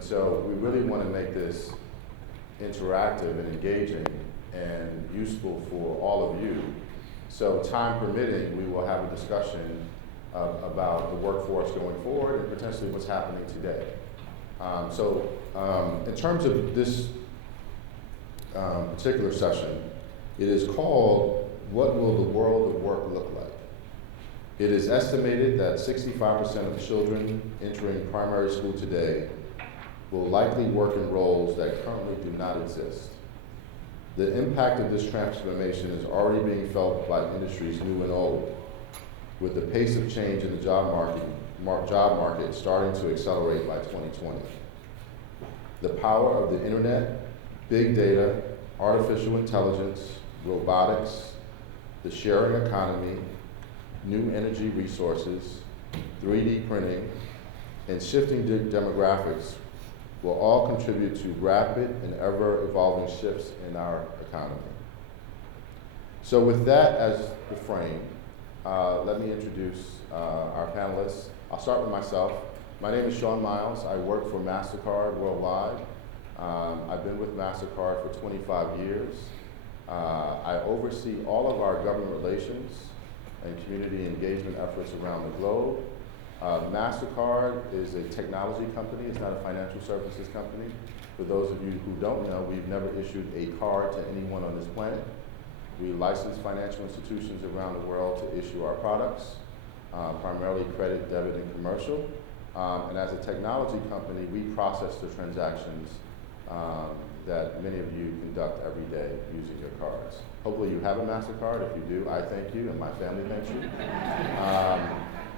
And so we really want to make this interactive and engaging and useful for all of you. So time permitting, we will have a discussion about the workforce going forward and potentially what's happening today. In terms of this particular session, it is called, What Will the World of Work Look Like? It is estimated that 65% of children entering primary school today will likely work in roles that currently do not exist. The impact of this transformation is already being felt by industries new and old, with the pace of change in the job market starting to accelerate by 2020. The power of the internet, big data, artificial intelligence, robotics, the sharing economy, new energy resources, 3D printing, and shifting demographics will all contribute to rapid and ever-evolving shifts in our economy. So with that as the frame, let me introduce our panelists. I'll start with myself. My name is Sean Miles. I work for MasterCard worldwide. I've been with MasterCard for 25 years. I oversee all of our government relations and community engagement efforts around the globe. MasterCard is a technology company. It's not a financial services company. For those of you who don't know, we've never issued a card to anyone on this planet. We license financial institutions around the world to issue our products, primarily credit, debit, and commercial. And as a technology company, we process the transactions that many of you conduct every day using your cards. Hopefully you have a MasterCard. If you do, I thank you and my family thanks you.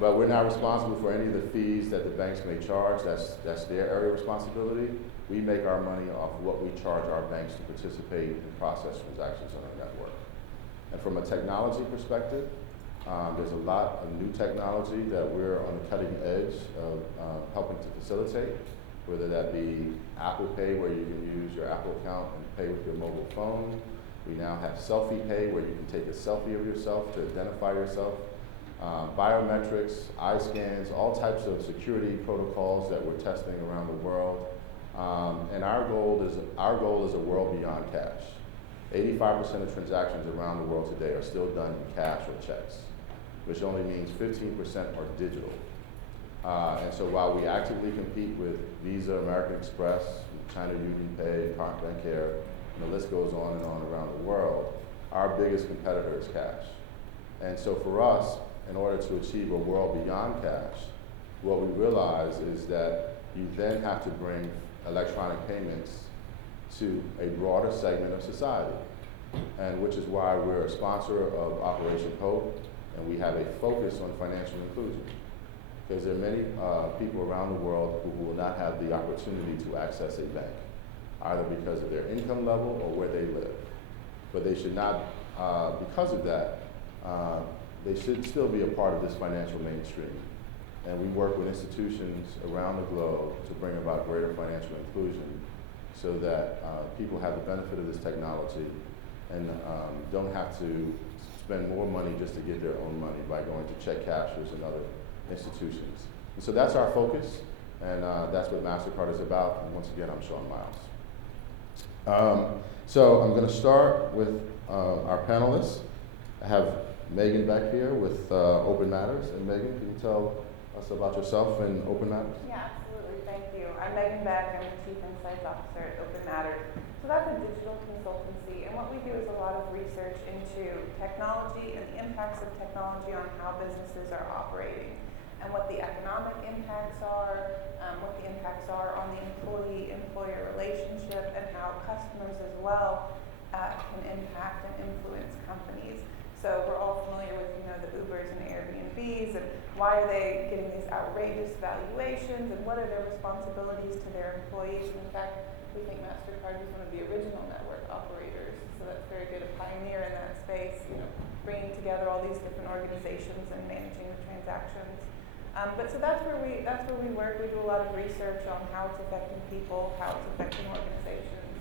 But we're not responsible for any of the fees that the banks may charge. That's their area of responsibility. We make our money off what we charge our banks to participate and process transactions on our network. And from a technology perspective, there's a lot of new technology that we're on the cutting edge of helping to facilitate, whether that be Apple Pay, where you can use your Apple account and pay with your mobile phone. We now have Selfie Pay, where you can take a selfie of yourself to identify yourself. Biometrics, eye scans, all types of security protocols that we're testing around the world. And our goal is a world beyond cash. 85% of transactions around the world today are still done in cash or checks, which only means 15% are digital. And so while we actively compete with Visa, American Express, China UnionPay, Bancaire, and the list goes on and on around the world, our biggest competitor is cash. And so for us, in order to achieve a world beyond cash, what we realize is that you then have to bring electronic payments to a broader segment of society, and which is why we're a sponsor of Operation Hope, and we have a focus on financial inclusion. Because there are many people around the world who will not have the opportunity to access a bank, either because of their income level or where they live. But they should not, because of that, they should still be a part of this financial mainstream. And we work with institutions around the globe to bring about greater financial inclusion so that people have the benefit of this technology and don't have to spend more money just to get their own money by going to check cashers and other institutions. And so that's our focus, and that's what MasterCard is about. And once again, I'm Sean Miles. So I'm going to start with our panelists. I have Megan back here with Open Matters. And Megan, can you tell us about yourself and Open Matters? Yeah, absolutely. Thank you. I'm Megan Beck. I'm the Chief Insights Officer at Open Matters. So that's a digital consultancy, and what we do is a lot of research into technology and the impacts of technology on how businesses are operating, and what the economic impacts are, what the impacts are on the employee-employer relationship, and how customers as well can impact and influence companies. So we're all familiar with, the Ubers and Airbnbs, and why are they getting these outrageous valuations, and what are their responsibilities to their employees. And in fact, we think MasterCard is one of the original network operators, so that's very good, a pioneer in that space, bringing together all these different organizations and managing the transactions. But so that's where we work. We do a lot of research on how it's affecting people, how it's affecting organizations,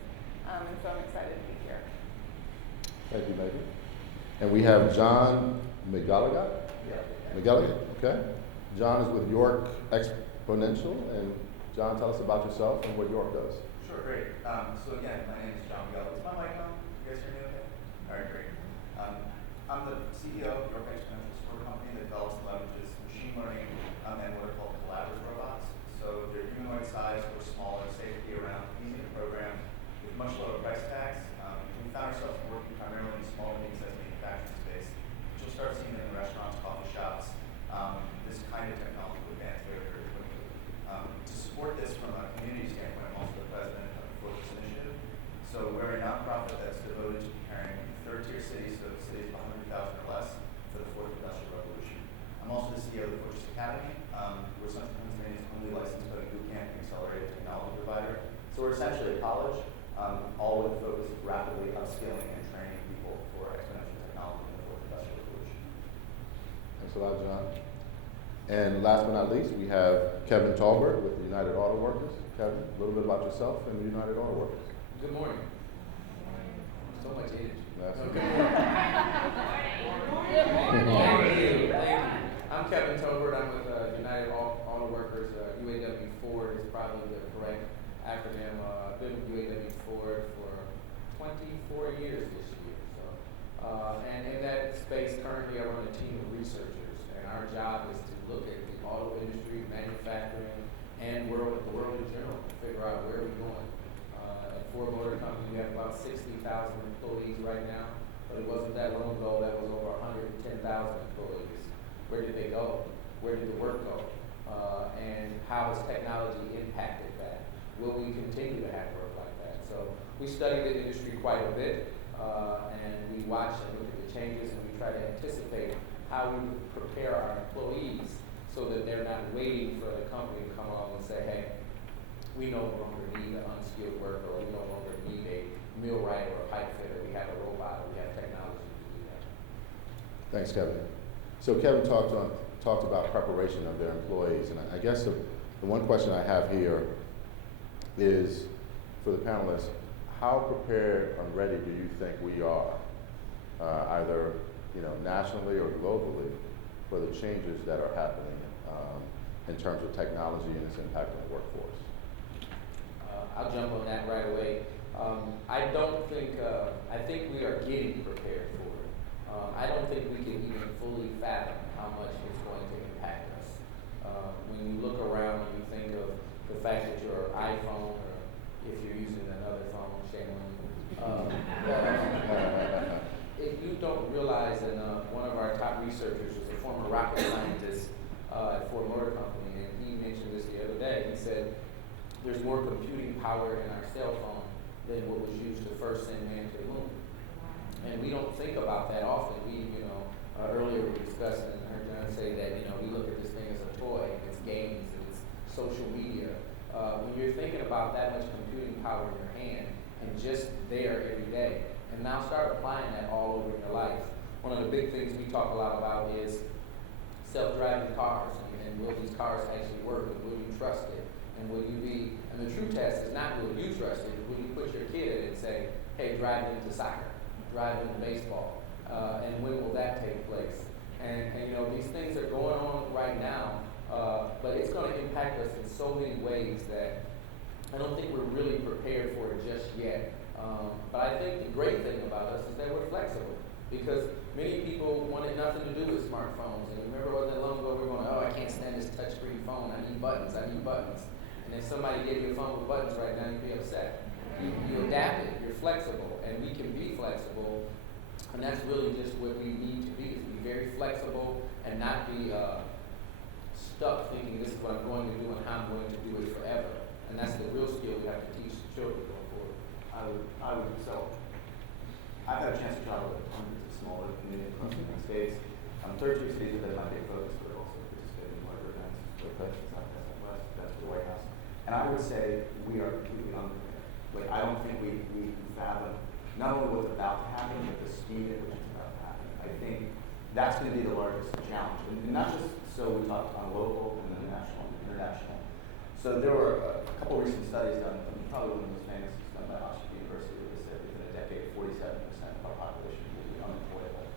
and so I'm excited to be here. Thank you, Megan. And we have John McGilligan. Okay. John is with York Exponential, and John, tell us about yourself and what York does. Sure, great. So again, my name is John Miguel. Is my mic on? You guys hear me okay? All right, great. I'm the CEO of York Exponential Support Company that develops and leverages machine learning and what are called collaborative robots. So they're humanoid sized or smaller, safe to be around, easy to program, with much lower price tags. We found ourselves working primarily in small and medium-sized manufacturing space, which you'll start seeing in restaurants, coffee shops. This kind of technology will advance very, very quickly. To support this from a community standpoint, I'm also the president of the Fortress Initiative. So we're a nonprofit that's devoted to preparing third-tier cities, so cities of 100,000 or less, for the fourth industrial revolution. I'm also the CEO of the Fortress Academy. We're Central Pennsylvania's only licensed coding bootcamp and accelerated technology provider. So we're essentially a college, all with the focus of rapidly upskilling and training people for exponential technology in the fourth industrial revolution. Thanks a lot, John. And last but not least, we have Kevin Talbert with the United Auto Workers. Kevin, a little bit about yourself and the United Auto Workers. Good morning. So much energy. That's Good okay. morning. Thank you. I'm Kevin Tolbert. I'm with United Auto Workers. UAW Ford is probably the correct acronym. I've been with UAW Ford for 24 years this year. And in that space, currently I run a team of researchers, and our job is to look at the auto industry, manufacturing, and the world in general, and figure out where we're going. At Ford Motor Company, we have about 60,000 employees right now, but it wasn't that long ago that was over 110,000 employees. Where did they go? Where did the work go? And how has technology impacted that? Will we continue to have work like that? So we study the industry quite a bit, and we watch and look at the changes, and we try to anticipate how we prepare our employees so that they're not waiting for the company to come along and say, hey, we no longer need an unskilled worker, or we no longer need a millwright or a pipe fitter. We have a robot, or we have technology to do that. Thanks, Kevin. So Kevin talked about preparation of their employees, and I guess the one question I have here is for the panelists: how prepared and ready do you think we are, either nationally or globally, for the changes that are happening in terms of technology and its impact on the workforce? I'll jump on that right away. I think we are getting prepared for it. I don't think we can even fully fathom how much it's going to impact us. When you look around and you think of the fact that your iPhone, or if you're using another phone, shame on you, if you don't realize, and one of our top researchers was a former rocket scientist at Ford Motor Company, and he mentioned this the other day. He said, there's more computing power in our cell phone than what was used to first send man to the moon. And we don't think about that often. Earlier we were discussing, and I heard John say that, we look at this thing as a toy, and it's games, and it's social media. When you're thinking about that much computing power in your hand, and just there every day, and now start applying that all over in your life. One of the big things we talk a lot about is self-driving cars, and will these cars actually work, and will you trust it? And will you be, and the true test is not will you trust it, will you put your kid in and say, hey, drive into soccer, drive into baseball, and when will that take place? And these things are going on right now, but it's going to impact us in so many ways that I don't think we're really prepared for it just yet. But I think the great thing about us is that we're flexible, because many people wanted nothing to do with smartphones. And remember, what that long ago we were going, oh, I can't stand this touchscreen phone. I need buttons. And if somebody gave you a phone with buttons right now, you'd be upset. You adapt it. You're flexible, and we can be flexible. And that's really just what we need to be very flexible and not be stuck thinking this is what I'm going to do and how I'm going to do it forever. And that's the real skill we have to teach children going forward. So I've had a chance to travel with hundreds of smaller communities across the United States. 32 cities that might be a focus, but also participating in larger events like South by Southwest, that's the White House. And I would say we are completely unprepared. I don't think we fathom not only what's about to happen, but the speed at which it's about to happen. I think that's going to be the largest challenge. And not just so we talk on local and then national and international. So there were a couple recent studies done, probably one of the most famous is done by Oxford University, where they said within a decade, 47% of our population will be unemployable.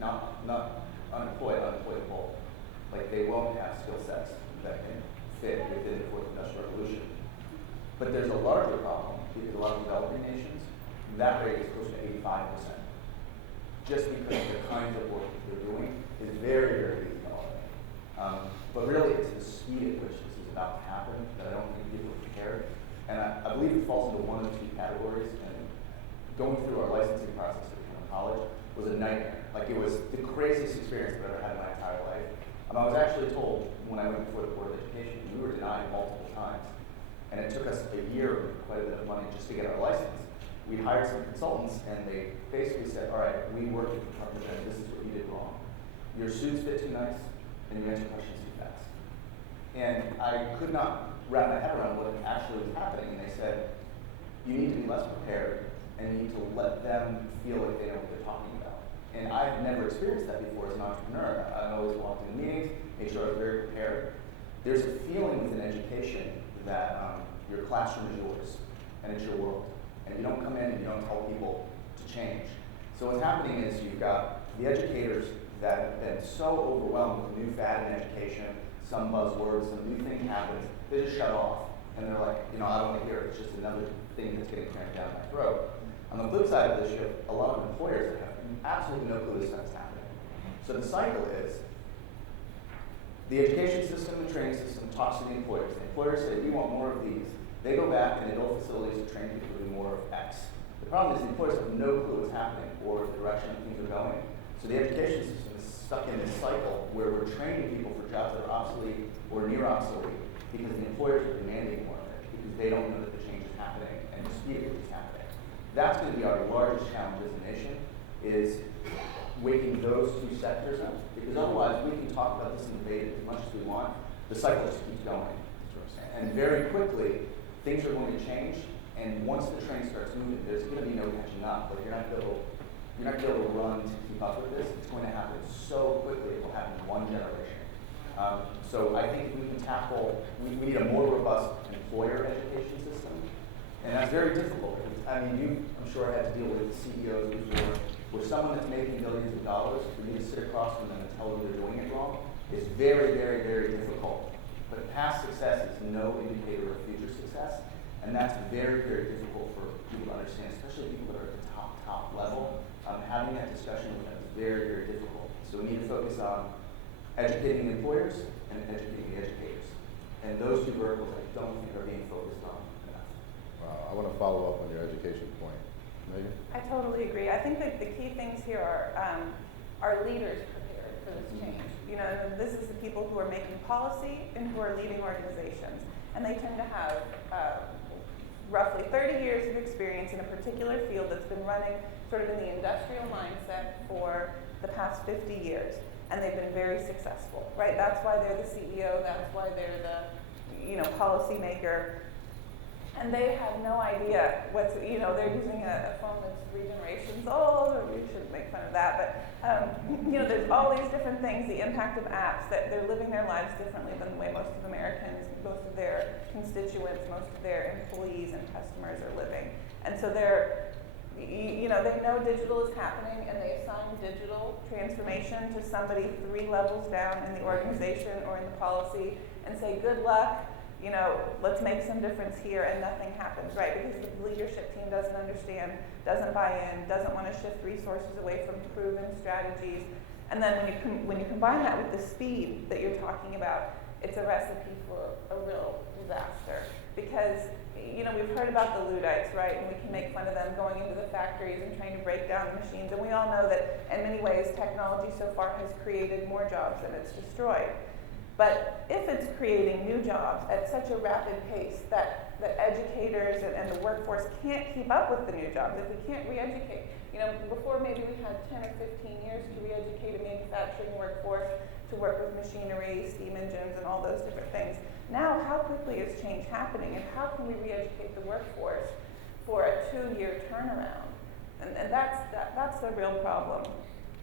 Not unemployed, unemployable. They won't have skill sets that can fit within the fourth industrial revolution. But there's a larger problem because a lot of developing nations, that rate is close to 85%. Just because the kinds of work that they're doing is very, very easy to automate. But really, it's the speed at which this is about to happen that I don't think people are prepared. And I believe it falls into one of two categories. And going through our licensing process at college was a nightmare. Like, it was the craziest experience I've ever had in my entire life. I was actually told when I went before the Board of Education, we were denied multiple times. And it took us a year and quite a bit of money just to get our license. We hired some consultants, and they basically said, all right, we work at the Department of Ed, this is what you did wrong. Your suits fit too nice, and you answer questions too fast. And I could not wrap my head around what actually was happening, and they said, you need to be less prepared, and you need to let them feel like they know what they're talking about. And I've never experienced that before as an entrepreneur. I always walked in meetings, made sure I was very prepared. There's a feeling within education that your classroom is yours, and it's your world. And you don't come in and you don't tell people to change. So what's happening is you've got the educators that have been so overwhelmed with new fad in education, some buzzwords, some new thing happens, they just shut off. And they're like, I don't want to hear it. It's just another thing that's getting crammed down my throat. On the flip side of this, you have a lot of employers that have absolutely no clue this stuff's happening. So the cycle is, the education system and training system talks to the employers. The employers say, we want more of these. They go back and they build facilities to train people to do more of X. The problem is the employers have no clue what's happening or the direction that things are going. So the education system is stuck in this cycle where we're training people for jobs that are obsolete or near obsolete because the employers are demanding more of it because they don't know that the change is happening and the speed at which it's happening. That's going to be our largest challenge as a nation, is waking those two sectors up. Because otherwise, we can talk about this and debate it as much as we want. The cycle just keeps going. And very quickly, things are going to change. And once the train starts moving, there's going to be no catching up. Like, you're not going to be able to run to keep up with this. It's going to happen so quickly. It will happen in one generation. So I think if we can tackle, we need a more robust employer education system. And that's very difficult. I mean, you, I'm sure, had to deal with CEOs before, where someone that's making billions of dollars, for you to sit across from them and tell them they're doing it wrong, is very, very, very difficult. But past success is no indicator of future success, and that's very, very difficult for people to understand, especially people that are at the top level. Having that discussion with them is very, very difficult. So we need to focus on educating the employers and educating the educators. And those two verticals, I don't think, are being focused on enough. I want to follow up on your education point. Megan? I totally agree. I think that the key things here are leaders prepared for this change. This is the people who are making policy and who are leading organizations. And they tend to have roughly 30 years of experience in a particular field that's been running sort of in the industrial mindset for the past 50 years. And they've been very successful, right? That's why they're the CEO, that's why they're the, policy maker. And they have no idea they're using a phone that's 3 generations old, or we shouldn't make fun of that, but, there's all these different things, the impact of apps, that they're living their lives differently than the way most of Americans, most of their constituents, most of their employees and customers are living. And so they know digital is happening, and they assign digital transformation to somebody 3 levels down in the organization or in the policy and say, good luck, let's make some difference here, and nothing happens, right? Because the leadership team doesn't understand, doesn't buy in, doesn't want to shift resources away from proven strategies. And then when you combine that with the speed that you're talking about, it's a recipe for a real disaster. Because we've heard about the Luddites, right? And we can make fun of them going into the factories and trying to break down the machines. And we all know that in many ways, technology so far has created more jobs than it's destroyed. But if it's creating new jobs at such a rapid pace that educators and the workforce can't keep up with the new jobs, if we can't re-educate, before maybe we had 10 or 15 years to re-educate a manufacturing workforce to work with machinery, steam engines, and all those different things. Now, how quickly is change happening, and how can we re-educate the workforce for a 2-year turnaround? And that's the real problem.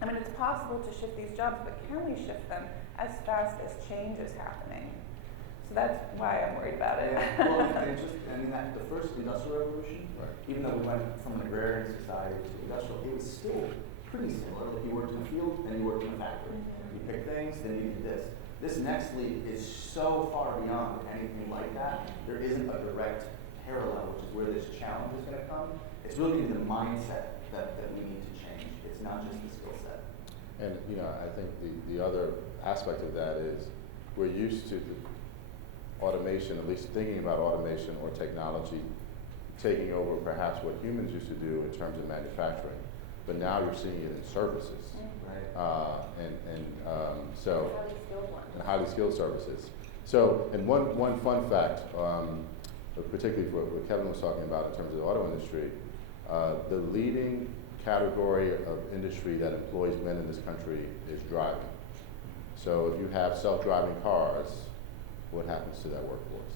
I mean, it's possible to shift these jobs, but can we shift them as fast as change is happening? So that's why I'm worried about it. The first industrial revolution, right, even though we went from an agrarian society to industrial, it was still pretty similar. Like, you worked in a field, then you worked in a factory. You picked things, then you did this. This next leap is so far beyond anything like that. There isn't a direct parallel, which is where this challenge is gonna come. It's really the mindset that we need to change. It's not just the skill set. And, you know, I think the other aspect of that is we're used to the automation, at least thinking about automation or technology taking over perhaps what humans used to do in terms of manufacturing. But now you're seeing it in services. Right. So, Highly skilled one. and highly skilled services. So, and one fun fact, particularly for what Kevin was talking about in terms of the auto industry, the leading category of industry that employs men in this country is driving. So if you have self-driving cars, what happens to that workforce?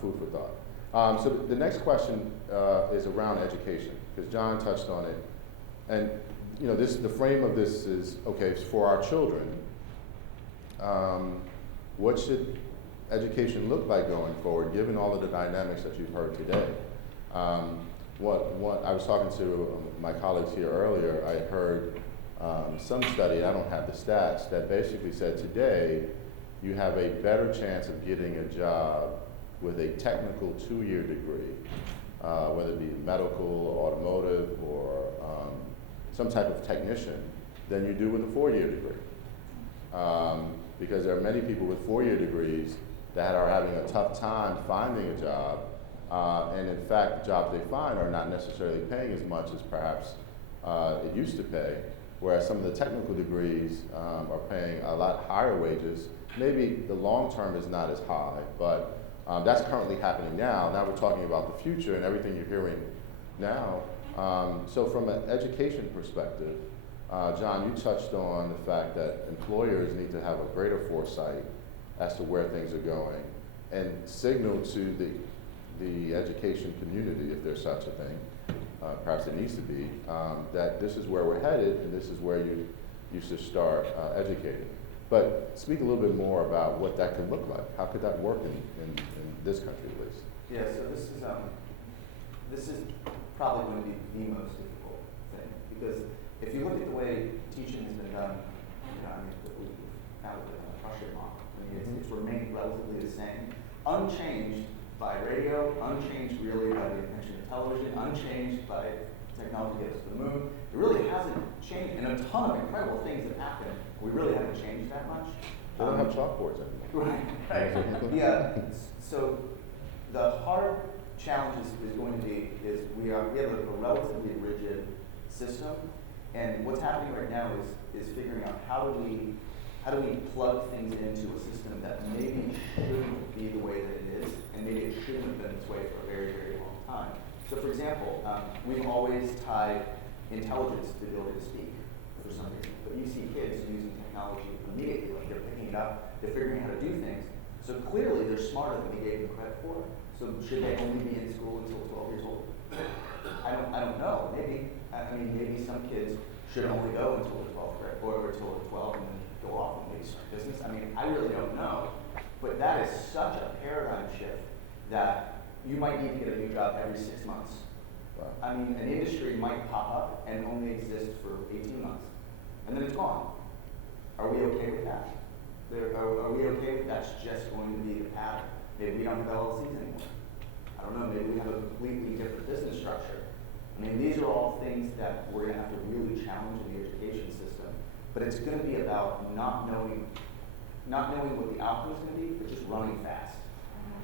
Food for thought. So the next question is around education, because John touched on it. And you know, the frame of this is, okay, it's for our children. What should education look like going forward, given all of the dynamics that you've heard today? What I was talking to my colleagues here earlier, I heard some study, I don't have the stats, that basically said today you have a better chance of getting a job with a technical 2-year degree, whether it be medical, or automotive, or some type of technician, than you do with a 4-year degree. Because there are many people with 4-year degrees that are having a tough time finding a job, and in fact, the jobs they find are not necessarily paying as much as perhaps it used to pay, whereas some of the technical degrees are paying a lot higher wages. Maybe the long term is not as high, but that's currently happening now. Now we're talking about the future and everything you're hearing now. So from an education perspective, John, you touched on the fact that employers need to have a greater foresight as to where things are going and signal to the education community, if there's such a thing, perhaps it needs to be, that this is where we're headed and this is where you should start educating. But speak a little bit more about what that could look like. How could that work in this country at least? Yeah, so this is probably going to be the most difficult thing, because if you look at the way teaching has been done, you know, I mean, we've found it in the Prussian model. I mean, it's remained relatively the same, unchanged by radio, unchanged really by the invention of television, unchanged by technology to get us to the moon. It really hasn't changed, and a ton of incredible things have happened. We really haven't changed that much. They don't have chalkboards anymore. Right. Yeah. So the hard challenge is going to be we have a relatively rigid system, and what's happening right now is figuring out how do we plug things into a system that maybe shouldn't be the way that it is, and maybe it shouldn't have been this way for a very, very long time. So for example, we've always tied intelligence to the ability to speak for some reason, but you see kids using technology immediately, like they're picking it up, they're figuring out how to do things. So clearly they're smarter than we gave them credit for. So should they only be in school until 12 years old? I don't know. Maybe maybe some kids should only go until the 12th grade or until the 12 and then go off and maybe start business. I mean, I really don't know. But that is such a paradigm shift that you might need to get a new job every 6 months. Wow. I mean, an industry might pop up and only exist for 18 months, and then it's gone. Are we okay with that? Are we okay with that's just going to be the pattern? Maybe we don't have LLCs anymore. I don't know, maybe we have a completely different business structure. I mean, these are all things that we're going to have to really challenge in the education system. But it's going to be about not knowing what the outcome is going to be, but just running fast.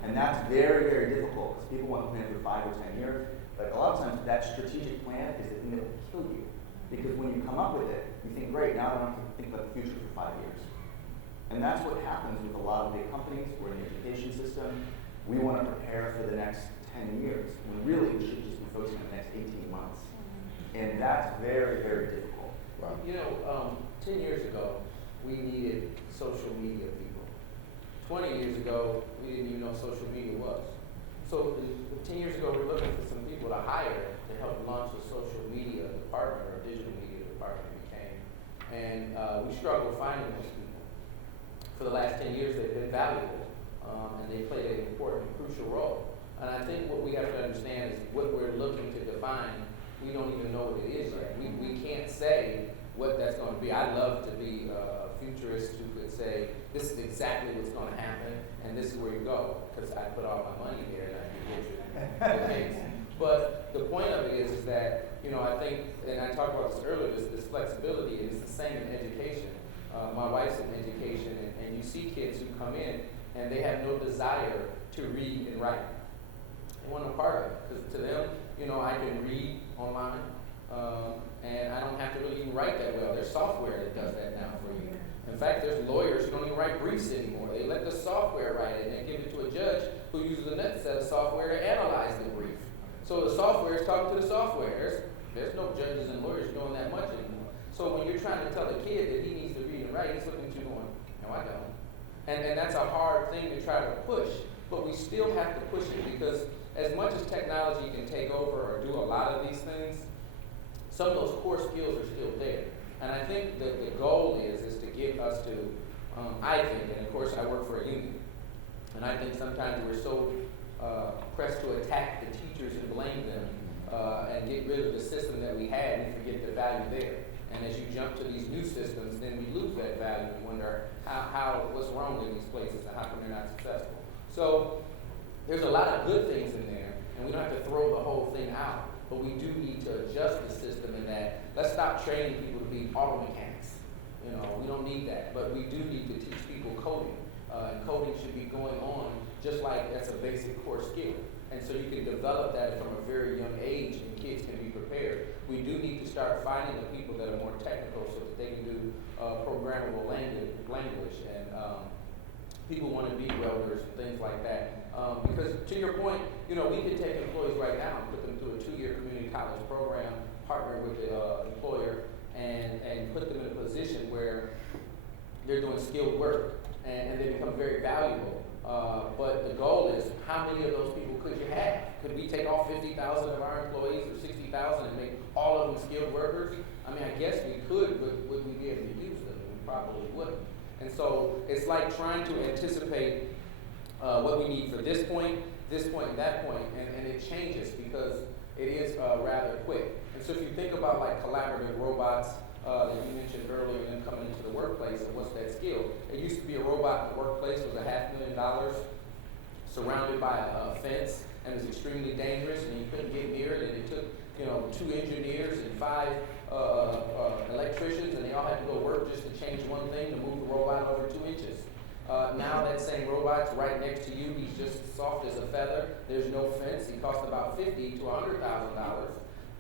And that's very, very difficult because people want to plan for 5 or 10 years. But a lot of times that strategic plan is the thing that will kill you. Because when you come up with it, you think, great, now I don't have to think about the future for 5 years. And that's what happens with a lot of big companies. We're in the education system. We want to prepare for the next 10 years. When really we should just be focusing on the next 18 months. And that's very, very difficult. Wow. You know, 10 years ago, we needed social media people. 20 years ago, we didn't even know social media was. So 10 years ago, we were looking for some people to hire to help launch a social media department or digital media department became. And we struggled finding those people. For the last 10 years, they've been valuable, and they played an important and crucial role. And I think what we have to understand is what we're looking to define, we don't even know what it is yet. We can't say what that's going to be. I love to be a futurist who could say, this is exactly what's going to happen, and this is where you go, because I put all my money there and I can get you things. But the point of it is that, I think, and I talked about this earlier, this flexibility, and it's the same in education. My wife's in education, and you see kids who come in and they have no desire to read and write. They want no part of it, because to them, I can read online, and I don't have to really even write that well. There's software that does that now for you. In fact, there's lawyers who don't even write briefs anymore. They let the software write it and give it to a judge who uses another set of software to analyze the brief. So the software is talking to the software. There's no judges and lawyers doing that much anymore. So when you're trying to tell a kid that he needs to read and write, he's looking at you going, no, I don't. And that's a hard thing to try to push, but we still have to push it, because as much as technology can take over or do a lot of these things, some of those core skills are still there. And I think that the goal is to get us to, I think, and of course I work for a union, and I think sometimes we're so pressed to attack the teachers and blame them and get rid of the system that we had, and forget the value there. And as you jump to these new systems, then we lose that value and wonder what's wrong in these places and how come they're not successful. So there's a lot of good things in there, and we don't have to throw the whole thing out, but we do need to adjust the system in that. Let's stop training people to be auto mechanics. We don't need that, but we do need to teach people coding, and coding should be going on just like that's a basic core skill. And so you can develop that from a very young age, and kids can be prepared. We do need to start finding the people that are more technical so that they can do programmable language, and people want to be welders and things like that. Because to your point, we can take employees right now and put them through a 2-year community college program, partner with the employer, and put them in a position where they're doing skilled work, and they become very valuable. But the goal is, how many of those people could you have? Could we take all 50,000 of our employees, or 60,000, and make all of them skilled workers? I mean, I guess we could, but would we be able to use them? We probably wouldn't. And so it's like trying to anticipate what we need for this point, and that point, and it changes because it is rather quick. And so if you think about like collaborative robots that you mentioned earlier, and then coming into the workplace, and what's that skill? It used to be a robot in the workplace was $500,000, surrounded by a fence, and it was extremely dangerous, and you couldn't get near it. And it took 2 engineers and 5 electricians, and they all had to go work just to change one thing to move the robot over 2 inches. Now that same robot's right next to you. He's just soft as a feather. There's no fence. He costs about $50,000 to $100,000,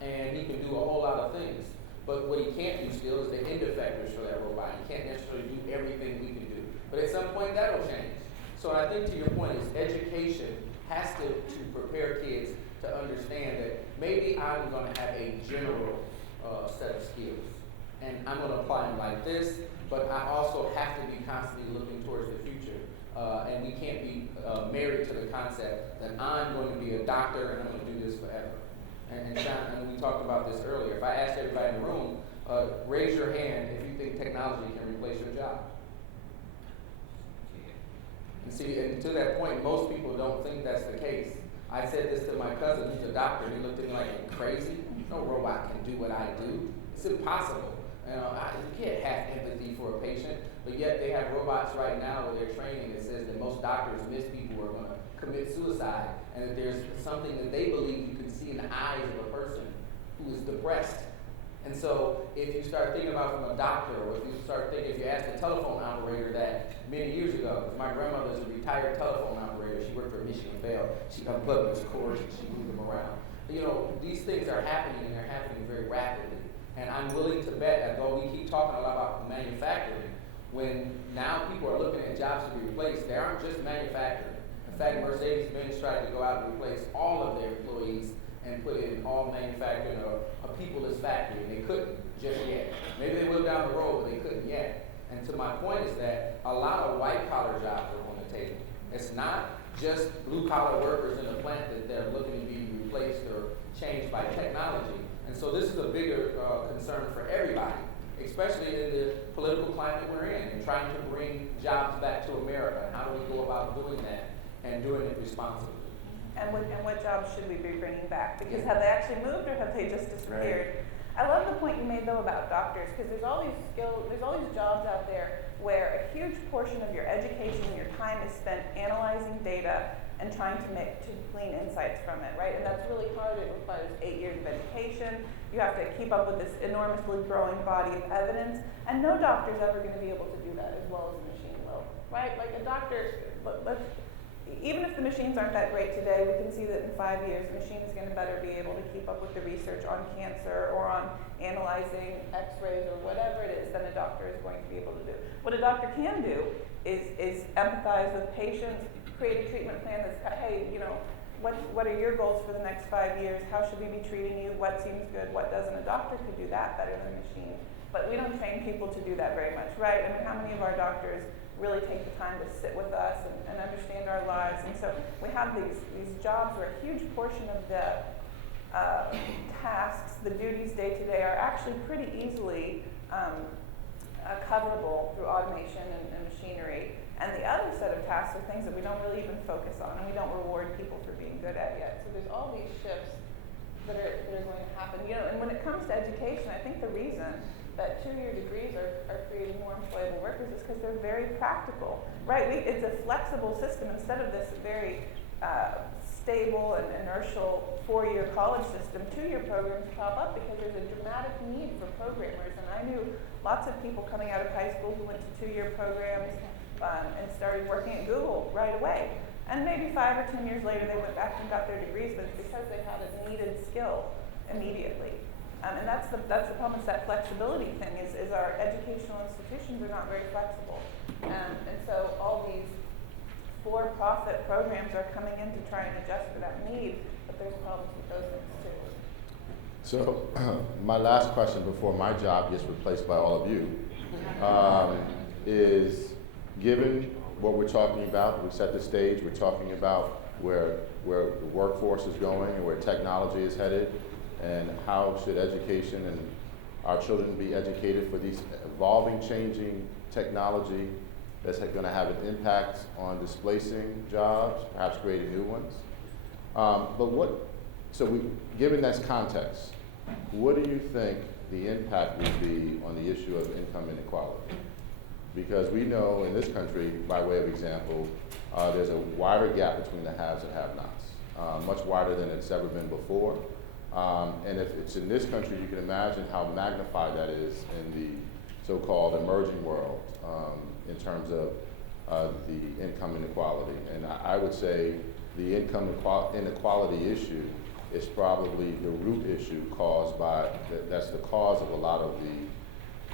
and he can do a whole lot of things. But what he can't do still is the end effectors for that robot. He can't necessarily do everything we can do. But at some point, that'll change. So I think to your point is education has to prepare kids to understand that maybe I'm going to have a general set of skills, and I'm going to apply them like this, but I also have to be constantly looking towards the future. And we can't be married to the concept that I'm going to be a doctor and I'm going to do this forever. And Sean, and we talked about this earlier. If I asked everybody in the room, raise your hand if you think technology can replace your job. And see, and to that point, most people don't think that's the case. I said this to my cousin, who's a doctor, and he looked at me like, "Are you crazy? No robot can do what I do. It's impossible." You can't have empathy for a patient, but yet they have robots right now with their training that says that most doctors miss people who are going to commit suicide, and that there's something that they believe you can see in the eyes of a person who is depressed. And so if you start thinking about from a doctor, or if you ask a telephone operator that many years ago, my grandmother's a retired telephone operator, she worked for Michigan Bell, she unplugged those cords and she moved them around. These things are happening, and they're happening very rapidly. And I'm willing to bet that though we keep talking a lot about manufacturing, when now people are looking at jobs to be replaced, they aren't just manufacturing. In fact, Mercedes-Benz tried to go out and replace all of their employees and put in all manufacturing or a peopleless factory, and they couldn't just yet. Maybe they will down the road, but they couldn't yet. And so my point is that a lot of white-collar jobs are on the table. It's not just blue-collar workers in the plant that they're looking to be replaced or changed by technology. And so this is a bigger concern for everybody, especially in the political climate we're in, and trying to bring jobs back to America. How do we go about doing that and doing it responsibly? And what jobs should we be bringing back? Because have they actually moved, or have they just disappeared? I love the point you made though about doctors, because there's all these jobs out there where a huge portion of your education and your time is spent analyzing data and trying to glean insights from it, right? And that's really hard. It requires 8 years of education. You have to keep up with this enormously growing body of evidence, and no doctor's ever going to be able to do that as well as a machine will, right? Like a doctor, even if the machines aren't that great today, we can see that in 5 years, the machine is going to better be able to keep up with the research on cancer or on analyzing x-rays or whatever it is than a doctor is going to be able to do. What a doctor can do is empathize with patients, create a treatment plan that's, hey, you know, what are your goals for the next 5 years? How should we be treating you? What seems good? What doesn't? A doctor could do that better than a machine. But we don't train people to do that very much, right? I mean, how many of our doctors really take the time to sit with us and understand our lives? And so we have these jobs where a huge portion of the tasks, the duties day to day, are actually pretty easily coverable through automation and machinery. And the other set of tasks are things that we don't really even focus on, and we don't reward people for being good at yet. So there's all these shifts that are going to happen. You know, and when it comes to education, I think the reason that 2-year degrees are creating more employable workers is because they're very practical, right? It's a flexible system instead of this very stable and inertial 4-year college system. 2-year programs pop up because there's a dramatic need for programmers, and I knew lots of people coming out of high school who went to 2-year programs and started working at Google right away. And maybe 5 or 10 years later, they went back and got their degrees, but it's because they had a needed skill immediately. And that's the problem. It's that flexibility thing. Is our educational institutions are not very flexible, and so all these for-profit programs are coming in to try and adjust for that need. But there's problems with those things too. So my last question before my job gets replaced by all of you is, given what we're talking about, we set the stage, we're talking about where the workforce is going and where technology is headed, and how should education and our children be educated for these evolving, changing technology that's going to have an impact on displacing jobs, perhaps creating new ones. Given that context, what do you think the impact would be on the issue of income inequality? Because we know in this country, by way of example, there's a wider gap between the haves and have-nots, much wider than it's ever been before. And if it's in this country, you can imagine how magnified that is in the so-called emerging world in terms of the income inequality. And I would say the income inequality issue is probably the root issue caused by, that's the cause of a lot of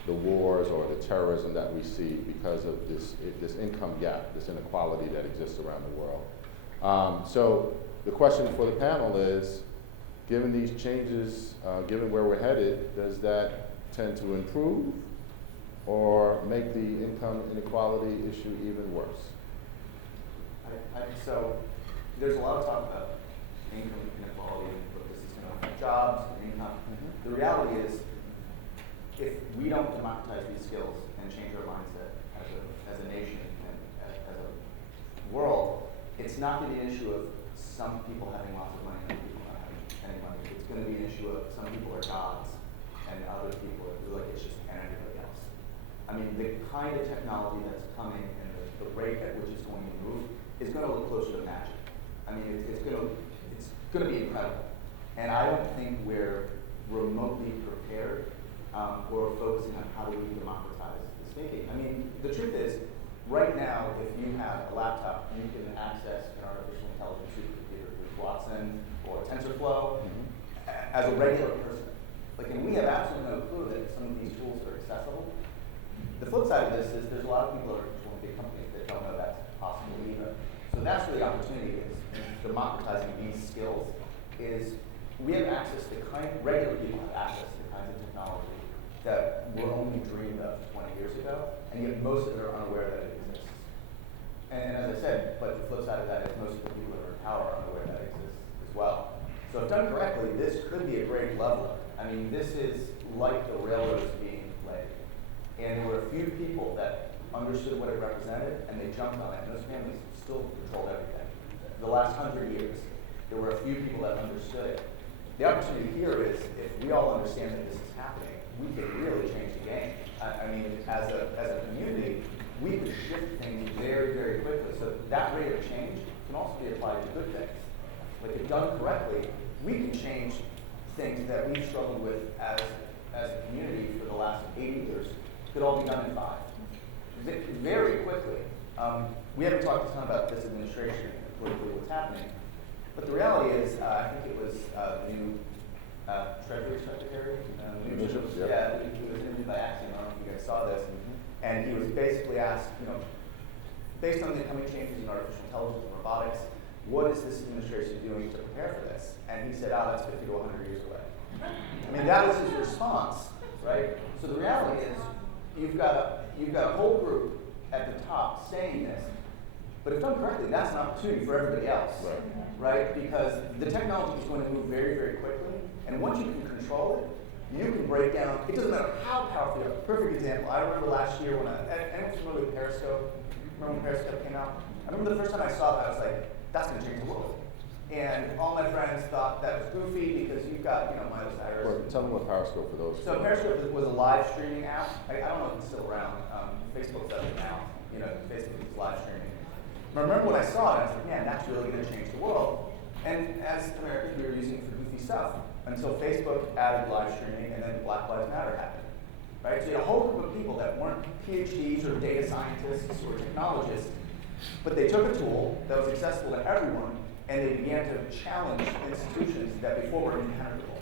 the wars or the terrorism that we see because of this income gap, this inequality that exists around the world. So the question for the panel is, given these changes, given where we're headed, does that tend to improve or make the income inequality issue even worse? So there's a lot of talk about income inequality and what this is going to affect jobs and income. The reality is, if we don't democratize these skills and change our mindset as a nation and as a world, it's not going to be an issue of some people having lots of money and other people not having any money. It's going to be an issue of some people are gods and other people are like it's just everybody else. I mean, the kind of technology that's coming and the rate at which it's going to move is going to look closer to magic. I mean, it's going to be incredible. And I don't think we're remotely prepared or focusing on how do we democratize this thinking. I mean, the truth is, right now, if you have a laptop, you can access an artificial intelligence supercomputer with Watson or TensorFlow as a regular person. Like, and we have absolutely no clue that some of these tools are accessible. The flip side of this is there's a lot of people that are controlling big companies that don't know that's possible either. So that's where the opportunity is in democratizing these skills. Is we have access to regular people have access to the kinds of technology that were only dreamed of 20 years ago, and yet most of them are unaware that it exists. And as I said, but the flip side of that is most of the people that are in power are unaware that it exists as well. So if done correctly, this could be a great leveler. I mean, this is like the railroads being laid. And there were a few people that understood what it represented, and they jumped on it, and those families still controlled everything. The last 100 years, there were a few people that understood it, the opportunity here is if we all understand that this is happening, we can really change the game. I mean, as a community, we could shift things very, very quickly. So that rate of change can also be applied to good things. Like if done correctly, we can change things that we've struggled with as a community for the last 80 years. Could all be done in 5. Very quickly. We haven't talked a ton about this administration and politically what's happening, but the reality is, I think it was the new Treasury Secretary, Yeah. he was interviewed by Axiom. I don't know if you guys saw this, and he was basically asked, based on the coming changes in artificial intelligence and robotics, what is this administration doing to prepare for this? And he said, that's 50 to 100 years away. I mean, that was his response, right? So the reality is, you've got a whole group at the top saying this, but if done correctly, that's an opportunity for everybody else, right? Because the technology is going to move very, very quickly, and once you can control it, you can break down. It doesn't matter how powerful you are. Perfect example. I remember last year when anyone familiar with Periscope? Remember when Periscope came out? I remember the first time I saw that, I was like, that's going to change the world. And all my friends thought that was goofy because you've got, Miley Cyrus. Well, tell them what Periscope for those. So Periscope was a live streaming app. I don't know if it's still around. Facebook does it now. Facebook is live streaming. But I remember when I saw it, I was like, man, that's really going to change the world. And as Americans, we were using it for goofy stuff until Facebook added live streaming, and then Black Lives Matter happened. Right? So you had a whole group of people that weren't PhDs or data scientists or technologists, but they took a tool that was accessible to everyone, and they began to challenge institutions that before were impenetrable,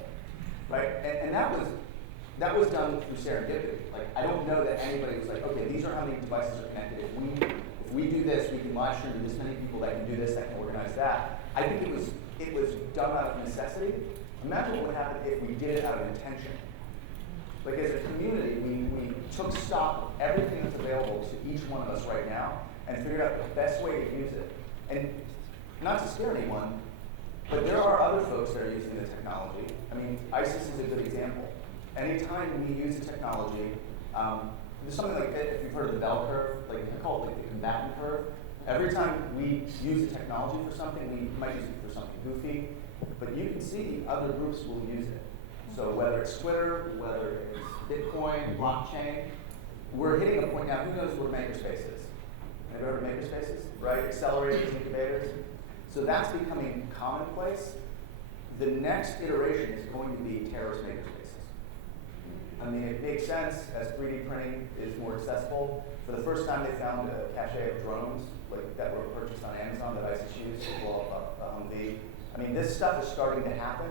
right? And that was done through serendipity. Like, I don't know that anybody was like, okay, these are how many devices are connected. If we do this, we can live stream to this many people that can do this, that can organize that. I think it was done out of necessity. Imagine what would happen if we did it out of intention. Like, as a community, we took stock of everything that's available to each one of us right now and figured out the best way to use it. And not to scare anyone, but there are other folks that are using the technology. I mean, ISIS is a good example. Anytime we use the technology, there's something like, if you've heard of the bell curve, like I call it like the combatant curve. Every time we use the technology for something, we might use it for something goofy, but you can see other groups will use it. So whether it's Twitter, whether it's Bitcoin, blockchain, we're hitting a point now. Who knows what Makerspace is? Have you heard of Makerspaces? Right? Accelerators, incubators. So that's becoming commonplace. The next iteration is going to be terrorist makerspaces. I mean, it makes sense as 3D printing is more accessible. For the first time, they found a cache of drones that were purchased on Amazon that ISIS used to blow up a Humvee. I mean, this stuff is starting to happen.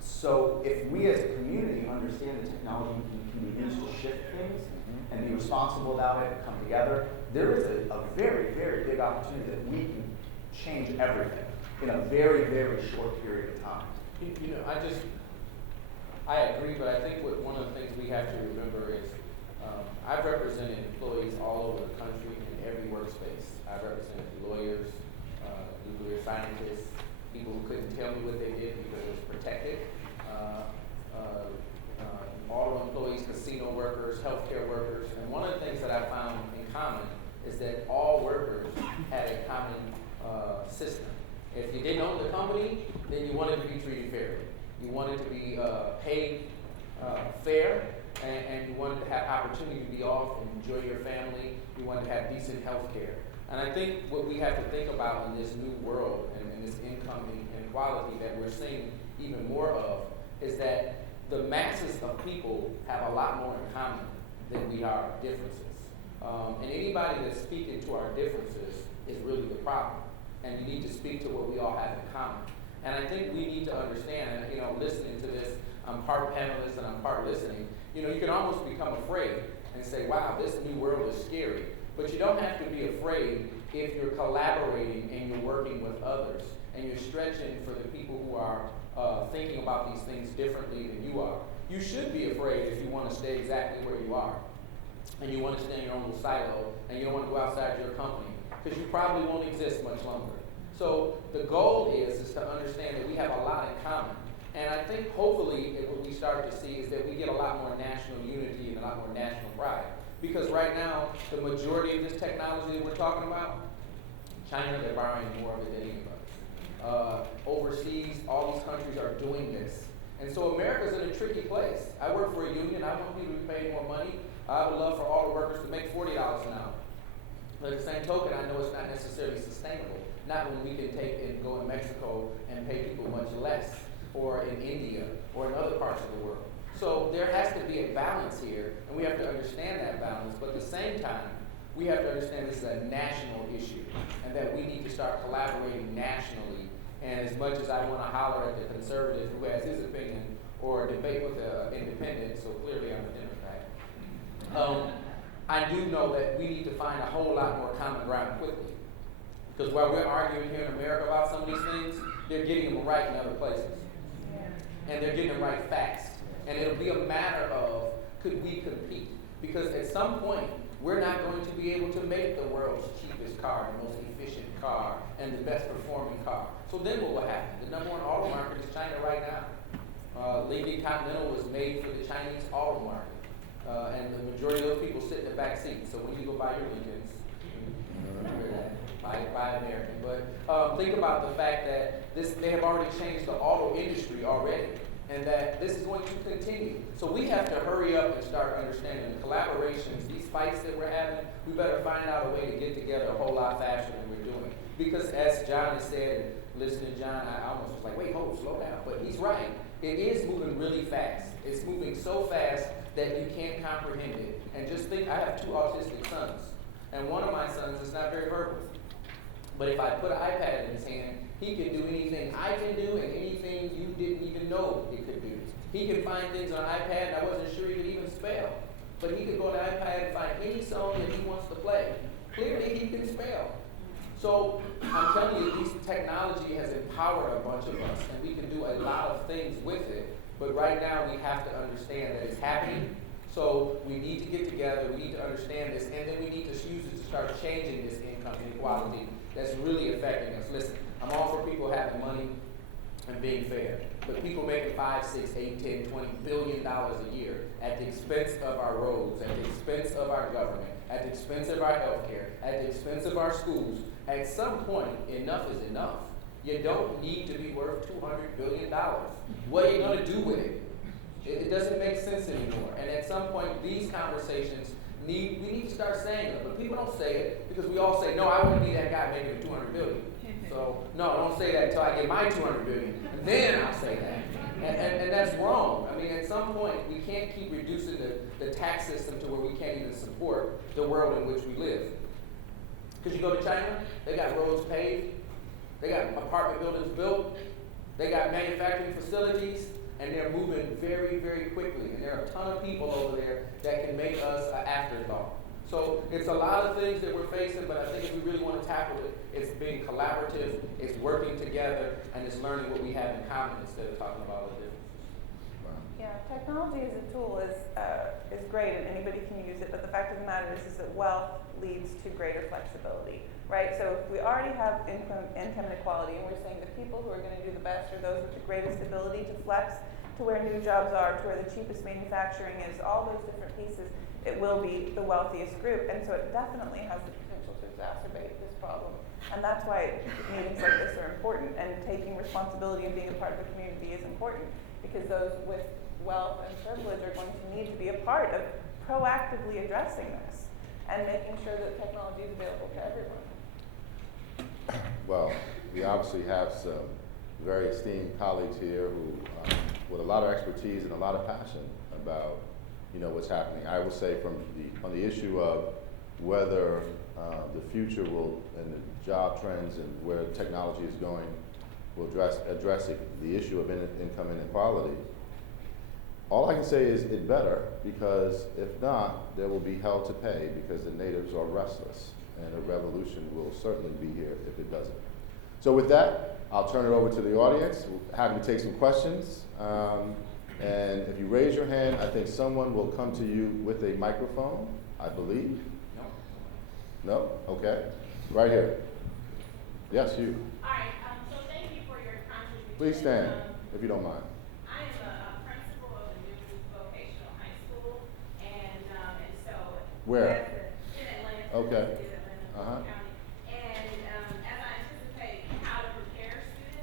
So if we as a community understand the technology can be used to shift things and be responsible about it, come together, there is a very, very big opportunity that we can change everything in a very, very short period of time. I agree, but I think one of the things we have to remember is I've represented employees all over the country in every workspace. I've represented lawyers, nuclear scientists, people who couldn't tell me what they did because it was protected, auto employees, casino workers, healthcare workers. And one of the things that I found in common is that all workers had a common system. If you didn't own the company, then you wanted to be treated fairly. You wanted to be paid fair, and you wanted to have opportunity to be off and enjoy your family. You wanted to have decent health care. And I think what we have to think about in this new world and this income inequality that we're seeing even more of is that the masses of people have a lot more in common than we are differences. And anybody that's speaking to our differences is really the problem. And you need to speak to what we all have in common. And I think we need to understand, and listening to this, I'm part panelist and I'm part listening, you can almost become afraid and say, wow, this new world is scary. But you don't have to be afraid if you're collaborating and you're working with others and you're stretching for the people who are thinking about these things differently than you are. You should be afraid if you want to stay exactly where you are and you want to stay in your own little silo and you don't want to go outside your company because you probably won't exist much longer. So the goal is to understand that we have a lot in common. And I think hopefully what we start to see is that we get a lot more national unity and a lot more national pride. Because right now, the majority of this technology that we're talking about, China, they're borrowing more of it than anybody. overseas, all these countries are doing this. And so America's in a tricky place. I work for a union. I want people to be paid more money. I would love for all the workers to make $40 an hour. But at the same token, I know it's not necessarily sustainable. Not when we can take and go in Mexico and pay people much less, or in India, or in other parts of the world. So there has to be a balance here, and we have to understand that balance. But at the same time, we have to understand this is a national issue, and that we need to start collaborating nationally. And as much as I want to holler at the conservative who has his opinion, or debate with the independent, so clearly I'm a Democrat, I do know that we need to find a whole lot more common ground quickly. Because while we're arguing here in America about some of these things, they're getting them right in other places. And they're getting them right fast. And it'll be a matter of, could we compete? Because at some point, we're not going to be able to make the world's cheapest car, the most efficient car, and the best performing car. So then what will happen? The number one auto market is China right now. Lincoln Continental was made for the Chinese auto market. And the majority of those people sit in the back seat. So when you go buy your Lincolns, remember that, buy American. But think about the fact that they have already changed the auto industry already, and that this is going to continue. So we have to hurry up and start understanding the collaborations, these fights that we're having. We better find out a way to get together a whole lot faster than we're doing. Because as John has said, and listening to John, I almost was like, wait, hold, slow down. But he's right. It is moving really fast. It's moving so fast that you can't comprehend it. And just think, I have 2 autistic sons. And one of my sons is not very verbal. But if I put an iPad in his hand, he can do anything I can do and anything you didn't even know he could do. He can find things on iPad and I wasn't sure he could even spell. But he could go to iPad and find any song that he wants to play. Clearly he can spell. So I'm telling you, this technology has empowered a bunch of us, and we can do a lot of things with it. But right now we have to understand that it's happening. So we need to get together, we need to understand this, and then we need to use it to start changing this income inequality that's really affecting us. Listen, I'm all for people having money and being fair, but people making $5, $6, $8, $10, $20 billion a year at the expense of our roads, at the expense of our government, at the expense of our healthcare, at the expense of our schools. At some point, enough is enough. You don't need to be worth $200 billion. What are you going to do with it? It doesn't make sense anymore. And at some point, these conversations we need to start saying it. But people don't say it because we all say, no, I want to be that guy making $200 billion. So, no, don't say that until I get my $200 billion. And then I'll say that. And that's wrong. I mean, at some point, we can't keep reducing the tax system to where we can't even support the world in which we live. Because you go to China, they got roads paved, they got apartment buildings built, they got manufacturing facilities, and they're moving very, very quickly. And there are a ton of people over there that can make us an afterthought. So it's a lot of things that we're facing, but I think if we really want to tackle it, it's being collaborative, it's working together, and it's learning what we have in common instead of talking about the differences. Yeah, technology as a tool is great and anybody can use it, but the fact of the matter is that wealth leads to greater flexibility, right? So if we already have income inequality and we're saying the people who are going to do the best are those with the greatest ability to flex to where new jobs are, to where the cheapest manufacturing is, all those different pieces, it will be the wealthiest group. And so it definitely has the potential to exacerbate this problem. And that's why meetings like this are important, and taking responsibility and being a part of the community is important, because those with wealth and privilege are going to need to be a part of proactively addressing this and making sure that technology is available to everyone. Well, we obviously have some very esteemed colleagues here who, with a lot of expertise and a lot of passion about, what's happening. I will say on the issue of whether the future will, and the job trends and where technology is going, will address the issue of income inequality. All I can say is it better, because if not, there will be hell to pay, because the natives are restless, and a revolution will certainly be here if it doesn't. So with that, I'll turn it over to the audience. We're happy to take some questions. And if you raise your hand, I think someone will come to you with a microphone, I believe. No? No? Okay. Right here. Yes, you. All right, so thank you for your contribution. Please stand, if you don't mind. I am a principal of the New Vocational High School, and so. Where? In Atlanta. Okay. Atlanta County. And as I anticipate how to prepare students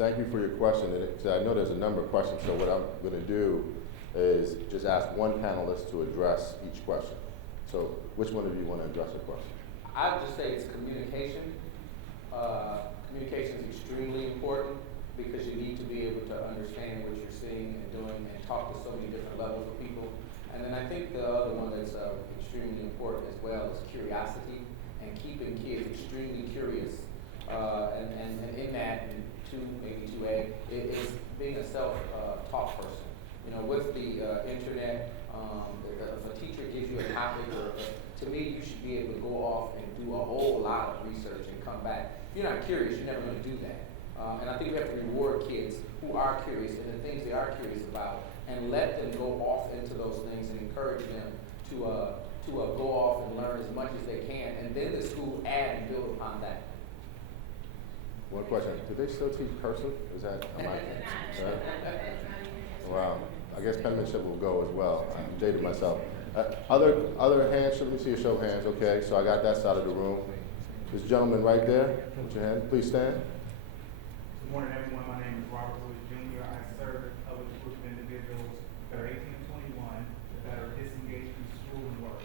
Thank you for your question, and so I know there's a number of questions, so what I'm gonna do is just ask one panelist to address each question. So which one of you wanna address the question? I would just say it's communication. Communication is extremely important because you need to be able to understand what you're seeing and doing and talk to so many different levels of people. And then I think the other one that's extremely important as well is curiosity and keeping kids extremely curious. And in that, and maybe 2A, is being a self-taught person. You know, with the internet, if a teacher gives you a topic, to me, you should be able to go off and do a whole lot of research and come back. If you're not curious, you're never going to do that. And I think we have to reward kids who are curious and the things they are curious about, and let them go off into those things and encourage them to go off and learn as much as they can, and then the school add and build upon that. One question, do they still teach cursive? Is that, am I? Wow, I guess penmanship will go as well. I'm dating myself. Other hands, let me see a show of hands, okay, so I got that side of the room. This gentleman right there, put your hand, please stand. Good morning, everyone. My name is Robert Lewis Jr. I serve with a group of individuals that are 18 to 21 that are disengaged from school and work.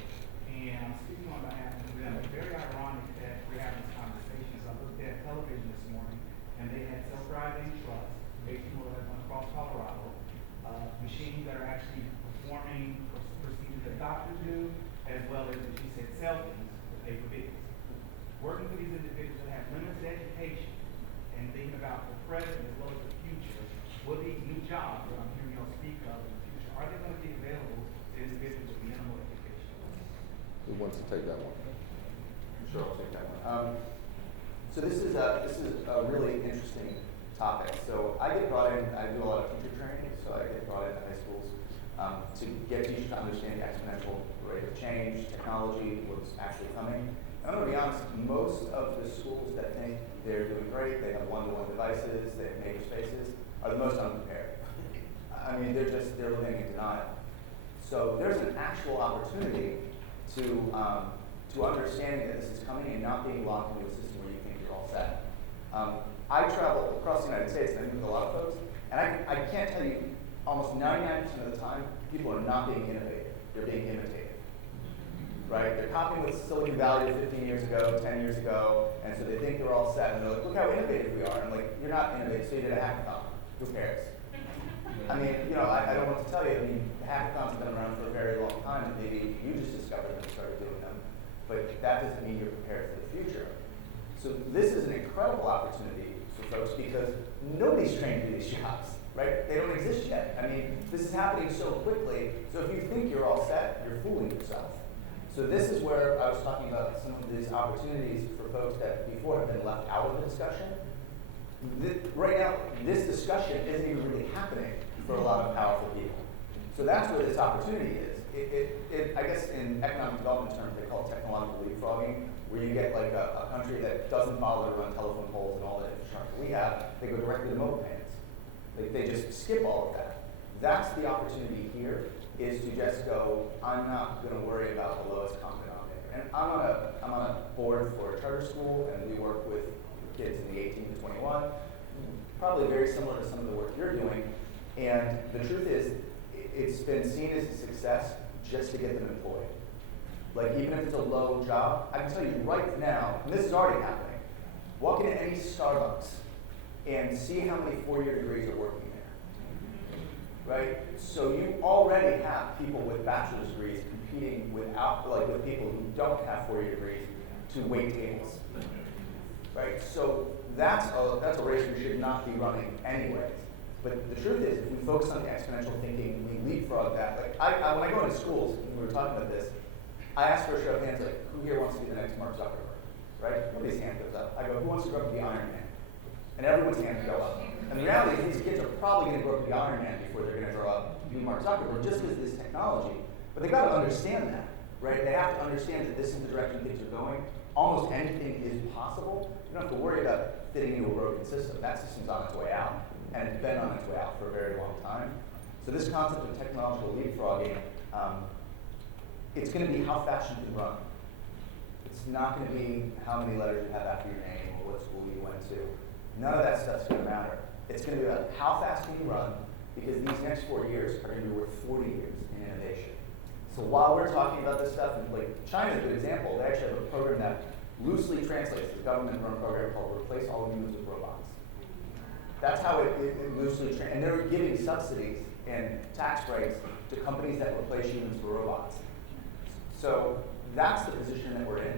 And I'm speaking on behalf of them. It's very ironic that we're having this conversation. So I looked at television this morning, and they had self-driving trucks, 18 wheelers across Colorado, machines that are actually performing procedures that doctors do, as well as, she said, sell things to pay for bills. Working for these individuals that have limited education and thinking about the present as well as the future, will these new jobs that I'm hearing y'all speak of in the future, are they going to be available to individuals with minimal education? Who wants to take that one? Sure, I'll take that one. So this is a really interesting topic. So I get brought in, I do a lot of teacher training, so I get brought into high schools to get teachers to understand the exponential rate of change, technology, what's actually coming. And I'm going to be honest, most of the schools that think they're doing great, they have one-to-one devices, they have maker spaces, are the most unprepared. I mean, they're living in denial. So there's an actual opportunity to understanding that this is coming and not being locked into a system where you think you're all set. I travel across the United States and I meet with a lot of folks, and I can't tell you, almost 99% of the time, people are not being innovative, they're being imitated. Right? They're copying what Silicon Valley did 15 years ago, 10 years ago, and so they think they're all set, and they're like, look how innovative we are. And I'm like, you're not innovative, so you did a hackathon. Who cares? I mean, you know, I don't know what to tell you. I mean, hackathons have been around for a very long time, and maybe you just discovered them and started doing them, but that doesn't mean you're prepared for the future. So this is an incredible opportunity for folks because nobody's trained to do these jobs, right? They don't exist yet. I mean, this is happening so quickly, so if you think you're all set, you're fooling yourself. So this is where I was talking about some of these opportunities for folks that before have been left out of the discussion. Right now, this discussion isn't even really happening for a lot of powerful people. So that's where this opportunity is. I guess in economic development terms, they call it technological leapfrogging, where you get like a country that doesn't bother to run telephone poles and all the infrastructure we have, they go directly to mobile payments. They just skip all of that. That's the opportunity here, is to just go, I'm not going to worry about the lowest common denominator. And I'm on a board for a charter school, and we work with kids in the 18 to 21, probably very similar to some of the work you're doing. And the truth is, it's been seen as a success just to get them employed. Like, even if it's a low job, I can tell you right now, and this is already happening, walk into any Starbucks and see how many 4-year degrees are working there. Right? So you already have people with bachelor's degrees competing with people who don't have 4-year degrees to wait tables. Right? So that's a race we should not be running anyways. But the truth is, if we focus on the exponential thinking, we leapfrog that. Like when I go into schools, and we were talking about this, I ask for a show of hands, like, who here wants to be the next Mark Zuckerberg? Right? Nobody's hand goes up. I go, who wants to grow up to be Iron Man? And everyone's hands go up. And the reality is these kids are probably going to grow up to be Iron Man before they're going to grow up to be Mark Zuckerberg, just because of this technology. But they got to understand that, right? They have to understand that this is the direction things are going. Almost anything is possible. You don't have to worry about fitting into a broken system. That system's on its way out, and it's been on its way out for a very long time. So this concept of technological leapfrogging, it's going to be how fast you can run. It's not going to be how many letters you have after your name or what school you went to. None of that stuff's going to matter. It's going to be about how fast can you run, because these next 4 years are going to be worth 40 years in innovation. So while we're talking about this stuff, and like China is a good example, they actually have a program that loosely translates, the government-run program called Replace All Humans with Robots. That's how it loosely translates. And they're giving subsidies and tax breaks to companies that replace humans for robots. So that's the position that we're in.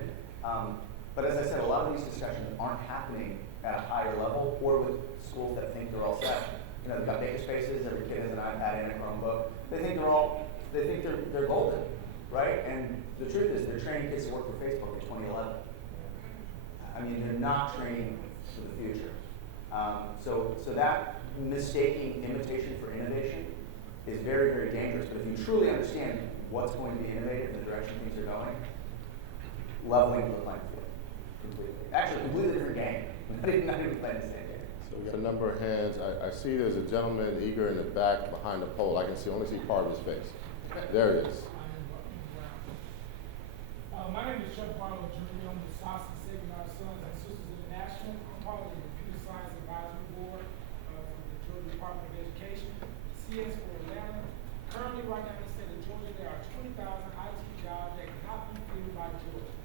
But as I said, a lot of these discussions aren't happening at a higher level or with schools that think they're all set. You know, they've got makerspaces, every kid has an iPad and a Chromebook. They think they're golden, right? And the truth is they're training kids to work for Facebook in 2011. I mean, they're not training for the future. So that mistaking imitation for innovation is very, very dangerous. But if you truly understand what's going to be innovative and the direction things are going, leveling the playing field completely. Actually, completely different game. Not even playing the same game. So we got a number of hands. I see there's a gentleman eager in the back behind the pole. I can only see part of his face. There it is. My name is Chuck Barlow Jr. I'm with Sasa Saving Our Sons and Sisters International. I'm part of the Computer Science Advisory Board from the Georgia Department of Education, CS for Atlanta. Currently, right now in the state of Georgia, there are 20,000 IT jobs that cannot be filled by Georgians.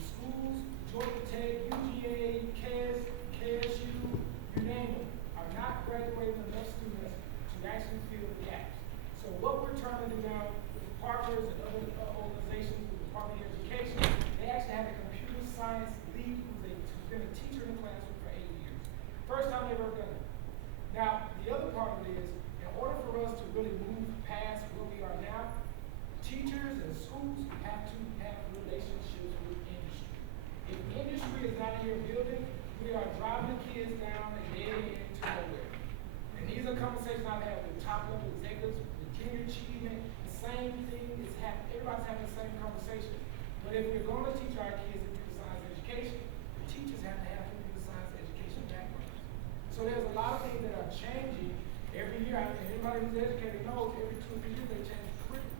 The schools, Georgia Tech, UGA, KSU, you name them, are not graduating enough students to actually fill the gaps. So what we're trying to do now with partners and other organizations with the Department of Education, they actually have a computer science lead who's been a teacher in the classroom for 8 years. First time they've ever done it. Now, the other part of it is, in order for us to really move past where we are now, teachers and schools have to have relationships with industry. If industry is not here building, we are driving the kids down a dead end to nowhere. And these are conversations I've had with top level executives, with junior achievement. The same thing is happening. Everybody's having the same conversation. But if we're going to teach our kids computer science education, the teachers have to have computer science education backgrounds. So there's a lot of things that are changing every year. And anybody who's educated knows every 2 or 3 years they change quickly.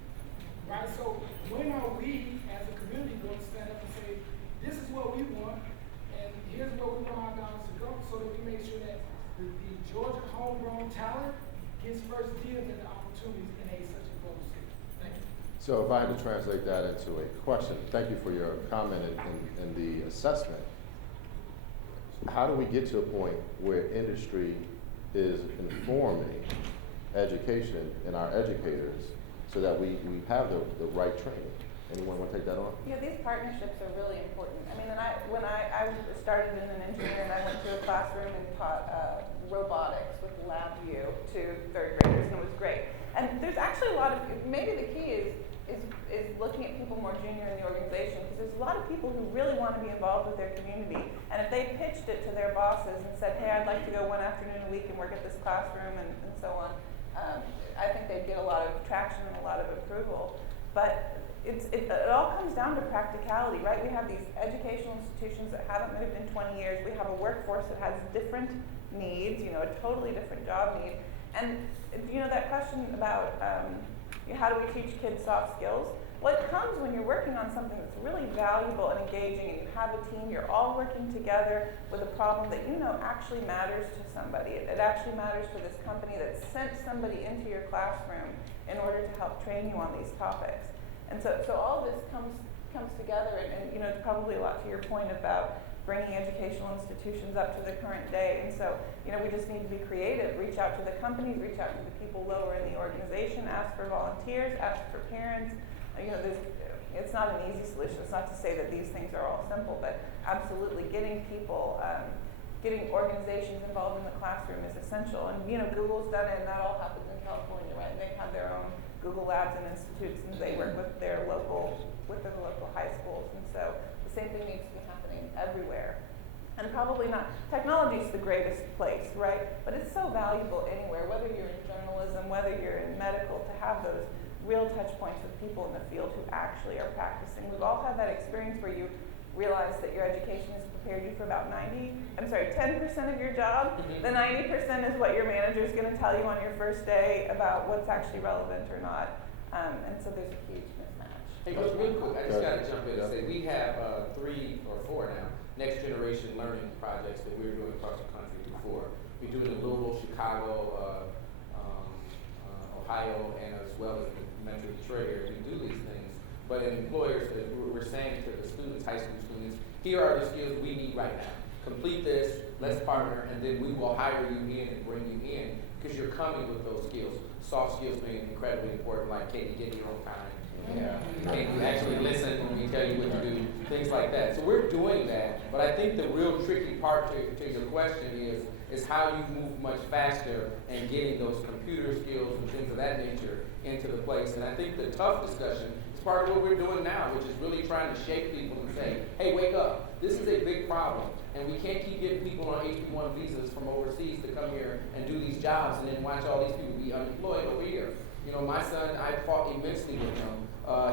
Right? So when are we as a community going to stand up and say, this is what we want, and here's where we want our dollars to go, so that we make sure that the Georgia homegrown talent gets first dibs at the opportunities in such a global city. Thank you. So if I had to translate that into a question, thank you for your comment and the assessment. How do we get to a point where industry is informing education and our educators so that we have the right training? Anyone want to take that on? Yeah, these partnerships are really important. I mean, when I started as an engineer and I went to a classroom and taught robotics with LabVIEW to 3rd graders, and it was great. And there's actually a lot of, maybe the key is looking at people more junior in the organization, because there's a lot of people who really want to be involved with their community. And if they pitched it to their bosses and said, hey, I'd like to go 1 afternoon a week and work at this classroom and so on, I think they'd get a lot of traction and a lot of approval. But it all comes down to practicality, right? We have these educational institutions that haven't moved in 20 years. We have a workforce that has different needs, a totally different job need. And, that question about how do we teach kids soft skills? Well, it comes when you're working on something that's really valuable and engaging, and you have a team, you're all working together with a problem that actually matters to somebody. It actually matters to this company that sent somebody into your classroom in order to help train you on these topics. And so all of this comes together, and it's probably a lot to your point about bringing educational institutions up to the current day. And so, we just need to be creative, reach out to the companies, reach out to the people lower in the organization, ask for volunteers, ask for parents. It's not an easy solution. It's not to say that these things are all simple, but absolutely getting people, getting organizations involved in the classroom is essential. And Google's done it, and that all happens in California, right? And they have their own Google Labs and institutes, and they work with their local high schools. And so the same thing needs to be happening everywhere. And probably not, technology is the greatest place, right? But it's so valuable anywhere, whether you're in journalism, whether you're in medical, to have those real touch points with people in the field who actually are practicing. We've all had that experience where you realize that your education has prepared you for about 10% of your job. The 90% is what your manager is going to tell you on your first day about what's actually relevant or not. And so there's a huge mismatch. Hey, Coach, real quick, I just got to jump in and say we have 3 or 4 now next generation learning projects that we're doing across the country before. We do it in Louisville, Chicago, Ohio, and as well as the Metro Detroit area. We do these things. But in employers, we're saying to the students, high school students, here are the skills we need right now. Complete this, let's partner, and then we will hire you in and bring you in because you're coming with those skills. Soft skills being incredibly important, like can you get here on time? Yeah. Can you actually listen when we tell you what to do? Things like that. So we're doing that, but I think the real tricky part to your question is how you move much faster and getting those computer skills and things of that nature into the place. And I think the tough discussion is part of what we're doing now, which is really trying to shake people and say, hey, wake up. This is a big problem. And we can't keep getting people on H-1 visas from overseas to come here and do these jobs and then watch all these people be unemployed over here. You know, my son, I fought immensely with him.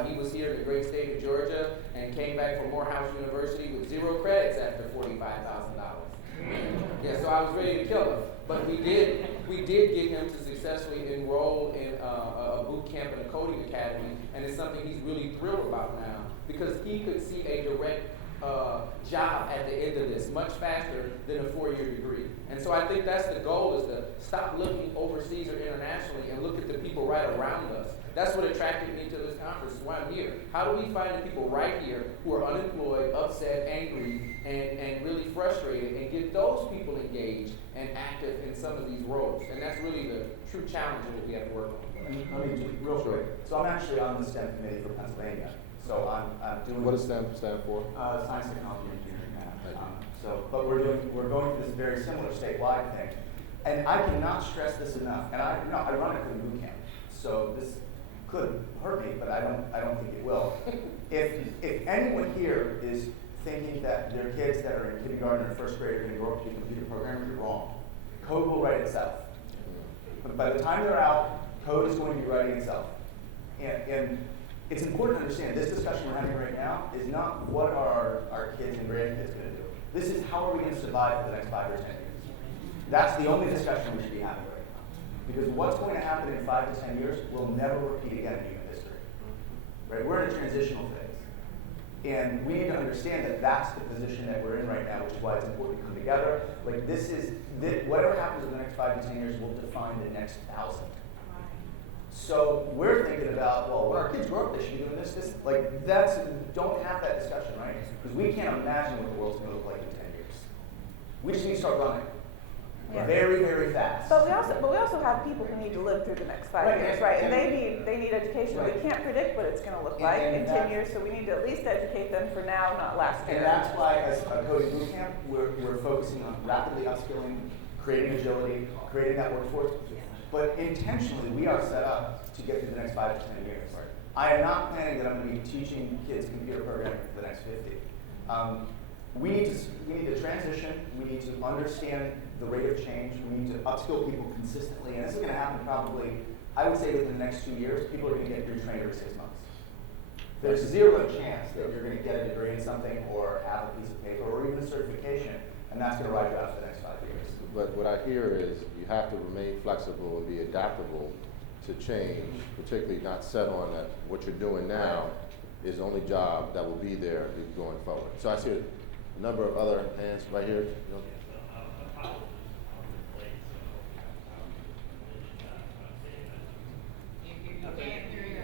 He was here in the great state of Georgia and came back from Morehouse University with 0 credits after $45,000. Yeah, so I was ready to kill him. But we did get him to successfully enroll in a boot camp and a coding academy, and it's something he's really thrilled about now because he could see a direct job at the end of this much faster than a 4-year degree. And so I think that's the goal, is to stop looking overseas or internationally and look at the people right around us. That's what attracted me to this conference, is why I'm here. How do we find the people right here who are unemployed, upset, angry, and really frustrated, and get those people engaged and active in some of these roles? And that's really the true challenge that we have to work on. Let me just real quick. So I'm actually on the STEM committee for Pennsylvania. So I'm doing. What does STEM stand for? Science, technology, engineering, math. But we're going through this very similar statewide thing, and I cannot stress this enough. And ironically, boot camp. So this could hurt me, but I don't think it will. If anyone here is thinking that their kids that are in kindergarten or first grade are going to grow up to be computer programmers, you're wrong. Code will write itself. But by the time they're out, code is going to be writing itself. And it's important to understand this discussion we're having right now is not what are our kids and grandkids going to do. This is how are we going to survive for the next 5 or 10 years. That's the only discussion we should be having right now. Because what's going to happen in 5 to 10 years will never repeat again in human history. Right? We're in a transitional phase. And we need to understand that that's the position that we're in right now, which is why it's important to come together. Like whatever happens in the next 5 to 10 years will define the next 1,000. So we're thinking about, well, when our kids grow up, they should be doing this. Don't have that discussion, right? Because we can't imagine what the world's going to look like in 10 years. We just need to start running. Yeah. Very, very fast. But we also have people who need to live through the next 5 years, right? And they need education. Right. We can't predict what it's going to look like in 10 years, so we need to at least educate them for now, not last year. And that's why, as a coding bootcamp, we're focusing on rapidly upskilling, creating agility, creating that workforce. But intentionally, we are set up to get through the next 5 to 10 years. Right. I am not planning that I'm going to be teaching kids computer programming for the next 50. We need to transition. We need to understand the rate of change. We need to upskill people consistently. And this is going to happen probably, I would say, within the next 2 years. People are going to get retrained every 6 months. There's zero chance that you're going to get a degree in something or have a piece of paper or even a certification, and that's going to ride you out for the next 5 years. But what I hear is you have to remain flexible and be adaptable to change, particularly not set on that what you're doing now is the only job that will be there going forward. So I see a number of other hands right here. You know.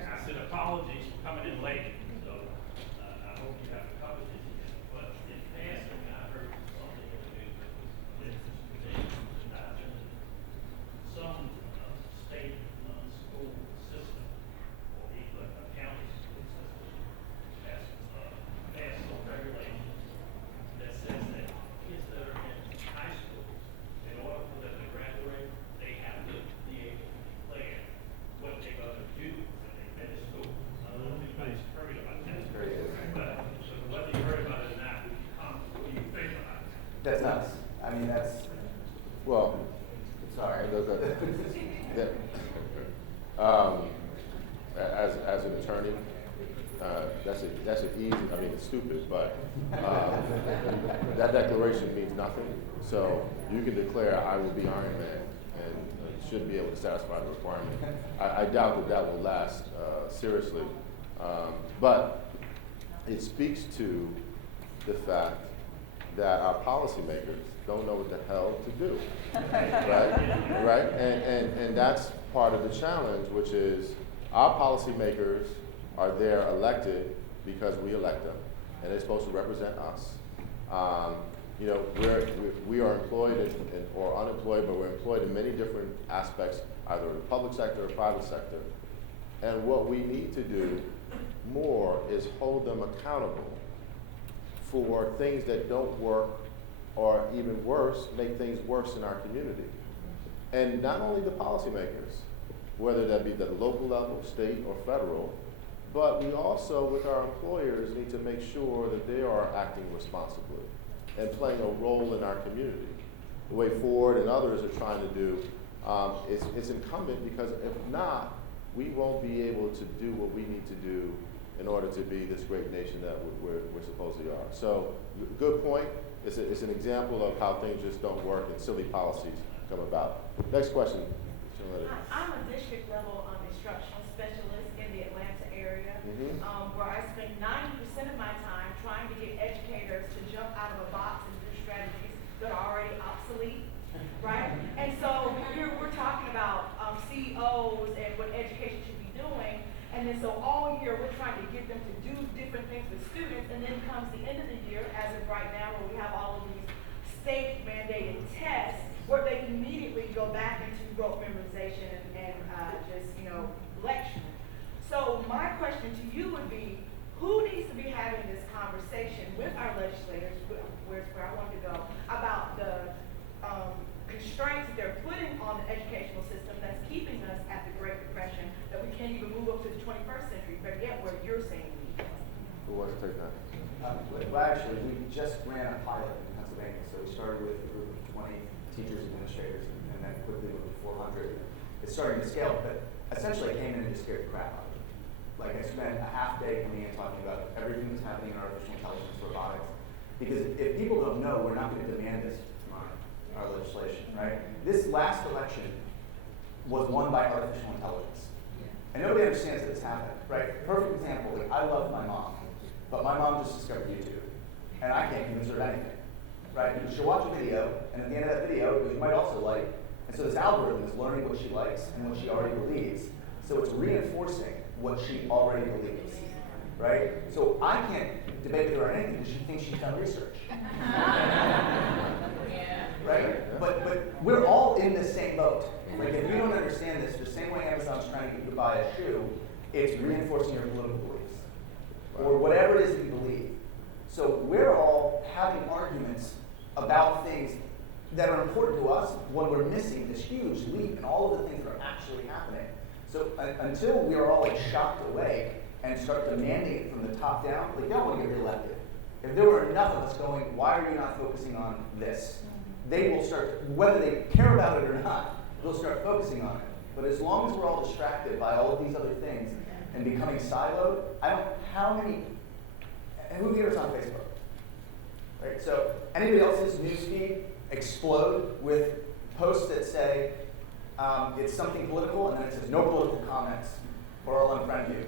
I said apologies for coming in late, so I hope you haven't covered this yet. But in passing, I heard something in the news that some state-run school system, or even a county school system, has passed some regulations that says that kids that are in high school, in order for them to graduate, they have to be able to declare what they're going to do when they finish school. I don't know if anybody's heard about that. But so whether you heard about it or not, what do you think about it? That's nuts. I mean, that's. Well, Sorry. As an attorney, that's an easy. I mean, it's stupid, but that declaration means nothing. So you can declare, "I will be Iron Man," and should be able to satisfy the requirement. I doubt that will last seriously, but it speaks to the fact that our policymakers don't know what the hell to do, right? Right? And that's part of the challenge, which is our policymakers are there elected because we elect them, and they're supposed to represent us. You know, we are employed or unemployed, but we're employed in many different aspects, either in the public sector or private sector. And what we need to do more is hold them accountable for things that don't work, or even worse, make things worse in our community. And not only the policymakers, whether that be at the local level, state, or federal, but we also, with our employers, need to make sure that they are acting responsibly and playing a role in our community. The way Ford and others are trying to do, it's incumbent, because if not, we won't be able to do what we need to do in order to be this great nation that we're supposedly are. So, good point. It's an example of how things just don't work and silly policies come about. Next question. I'm a district level instructional specialist in the Atlanta area, where I spend 90% of my time trying to get educators to jump out of a box and do strategies that are already obsolete, right? And so here we're talking about CEOs and what education should be doing, and then so all year we're trying to get them to do different things with students, and then comes the end of the year, as of right now, where we have all of these state mandated tests, where they immediately go back into rote memorization and just, lecturing. So my question to you would be, who needs to be having this conversation with our legislators, where I want to go, about the constraints that they're putting on the educational system that's keeping us at the Great Depression, that we can't even move up to the 21st century, but yet where you're saying we can. Who wants to take that? Well, actually, we just ran a pilot in Pennsylvania. So we started with a group of 20 teachers, administrators, and then quickly moved to 400. It's starting to scale, but essentially I came in and just scared the crap out of me. Like, I spent a half day coming in talking about everything that's happening in artificial intelligence, robotics. Because if people don't know, we're not going to demand this from our legislation, right? This last election was won by artificial intelligence. And nobody understands that it's happening, right? Perfect example, like, I love my mom, but my mom just discovered YouTube, and I can't convince her of anything, right? She'll watch a video, and at the end of that video, you might also like, and so this algorithm is learning what she likes and what she already believes, so it's reinforcing what she already believes, right? So I can't debate with her on anything because she thinks she's done research. Right? But we're all in the same boat. Like, if you don't understand this, the same way Amazon's trying to get you to buy a shoe, it's reinforcing your political beliefs, or whatever it is that you believe. So we're all having arguments about things that are important to us when we're missing this huge leap in all of the things that are actually happening. So until we are all like shocked awake and start demanding it from the top down, like, they don't want to get reelected. If there were enough of us going, why are you not focusing on this? They will start, whether they care about it or not, they'll start focusing on it. But as long as we're all distracted by all of these other things and becoming siloed, who here is on Facebook? Right? So anybody else's newsfeed explode with posts that say it's something political, and then it says no political comments, or I'll unfriend you.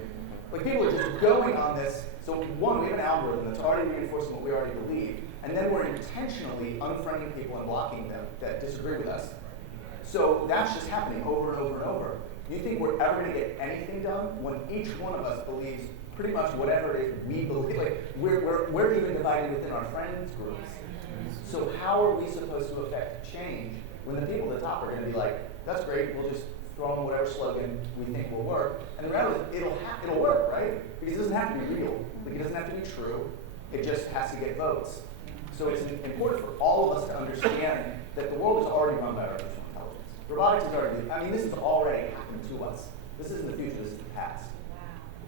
Like, people are just going on this. So one, we have an algorithm that's already reinforcing what we already believe, and then we're intentionally unfriending people and blocking them that disagree with us. So that's just happening over and over and over. You think we're ever going to get anything done when each one of us believes pretty much whatever it is we believe? Like, we're even divided within our friends groups. So how are we supposed to affect change when the people at the top are going to be like, that's great, we'll just throw in whatever slogan we think will work. And the reality is, it'll work, right? Because it doesn't have to be real. Like, it doesn't have to be true. It just has to get votes. So it's important for all of us to understand that the world is already run by artificial intelligence. Robotics is already, this has already happened to us. This isn't the future, this is the past. Wow.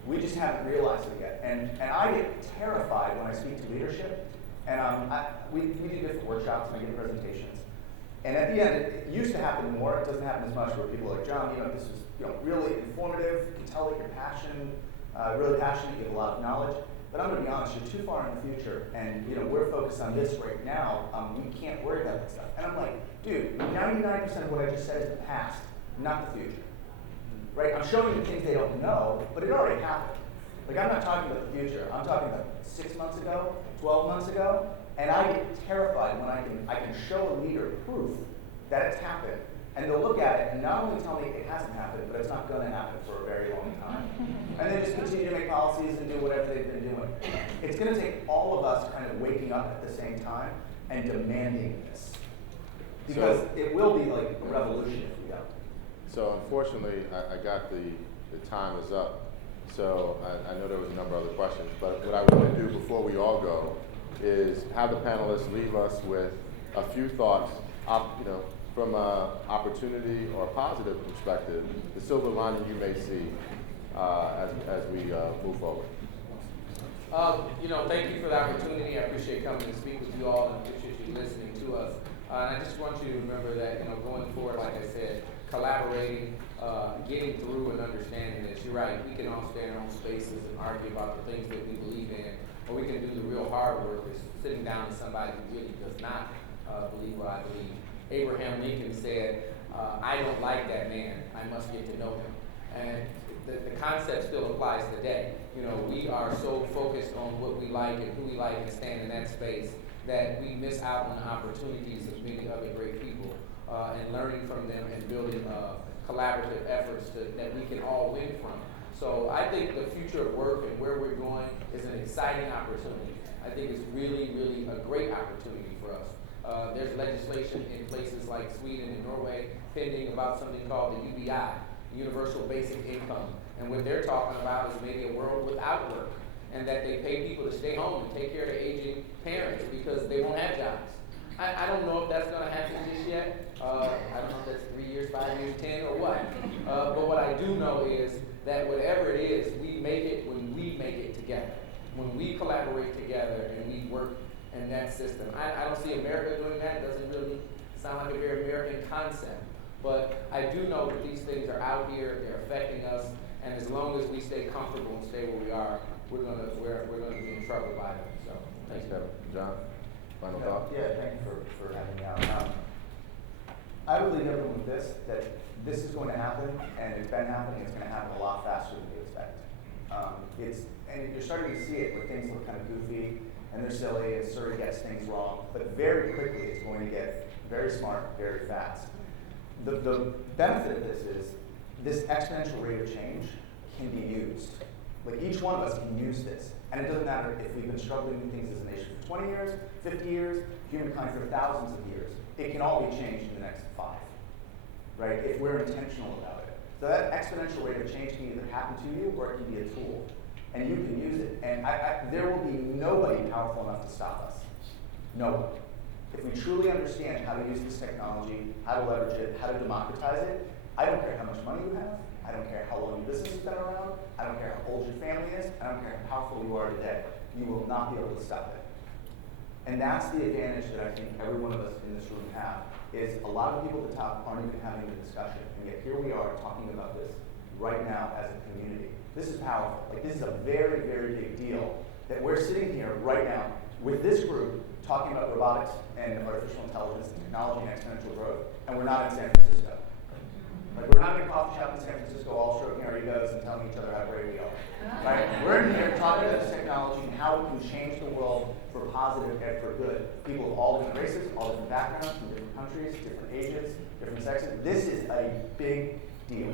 We just haven't realized it yet. And I get terrified when I speak to leadership. And we do different workshops and I give presentations. And at the end, it used to happen more. It doesn't happen as much where people are like, John, this was really informative. You can tell that you're really passionate. You have a lot of knowledge. But I'm going to be honest, you're too far in the future, and we're focused on this right now. We can't worry about that stuff. And I'm like, dude, 99% of what I just said is the past, not the future. Right? I'm showing you things they don't know, but it already happened. Like, I'm not talking about the future. I'm talking about 6 months ago, 12 months ago. And I get terrified when I can show a leader proof that it's happened, and they'll look at it and not only tell me it hasn't happened, but it's not going to happen for a very long time. And then just continue to make policies and do whatever they've been doing. It's going to take all of us kind of waking up at the same time and demanding this. Because it will be like a revolution if we don't. So unfortunately, I got the time is up. So I know there was a number of other questions, but what I want to do before we all go is have the panelists leave us with a few thoughts, from an opportunity or a positive perspective, the silver lining you may see as we move forward. Thank you for the opportunity. I appreciate coming to speak with you all and appreciate you listening to us. And I just want you to remember that, going forward, like I said, collaborating, getting through and understanding this. You're right, we can all stay in our own spaces and argue about the things that we believe in, or we can do the real hard work is sitting down with somebody who really does not believe what I believe. Abraham Lincoln said, I don't like that man, I must get to know him. And the concept still applies today. We are so focused on what we like and who we like and stand in that space that we miss out on the opportunities of many other great people and learning from them and building collaborative efforts that we can all win from. So I think the future of work and where we're going is an exciting opportunity. I think it's really, really a great opportunity for us. There's legislation in places like Sweden and Norway pending about something called the UBI, Universal Basic Income. And what they're talking about is maybe a world without work, and that they pay people to stay home and take care of their aging parents because they won't have jobs. I don't know if that's going to happen just yet. I don't know if that's 3 years, 5 years, 10, or what. But what I do know is that whatever it is, we make it when we make it together. When we collaborate together and we work in that system. I don't see America doing that. It doesn't really sound like a very American concept. But I do know that these things are out here, they're affecting us, and as long as we stay comfortable and stay where we are, we're gonna be in trouble by them. So Thanks, Kevin. John, final thought? Yeah, thank you for having me out. I would leave everyone with this, that this is going to happen, and it's been happening, it's going to happen a lot faster than we expect. And you're starting to see it where things look kind of goofy, and they're silly, and sort of gets things wrong, but very quickly it's going to get very smart, very fast. The benefit of this is this exponential rate of change can be used. Like each one of us can use this. And it doesn't matter if we've been struggling with things as a nation for 20 years, 50 years, humankind for thousands of years. It can all be changed in the next 5, right? If we're intentional about it. So that exponential rate of change can either happen to you or it can be a tool. And you can use it. And there will be nobody powerful enough to stop us. No one. If we truly understand how to use this technology, how to leverage it, how to democratize it, I don't care how much money you have, I don't care how long your business has been around, I don't care how old your family is, I don't care how powerful you are today, you will not be able to stop it. And that's the advantage that I think every one of us in this room have, is a lot of people at the top aren't even having the discussion, and yet here we are talking about this right now as a community. This is powerful. Like, this is a very, very big deal that we're sitting here right now with this group talking about robotics and artificial intelligence and technology and exponential growth, and we're not in San Francisco. Like, we're not in a coffee shop in San Francisco all stroking our egos and telling each other how great we are. Right? We're in here talking about this technology and how we can change the world for positive and for good. People of all different races, all different backgrounds, from different countries, different ages, different sexes. This is a big deal.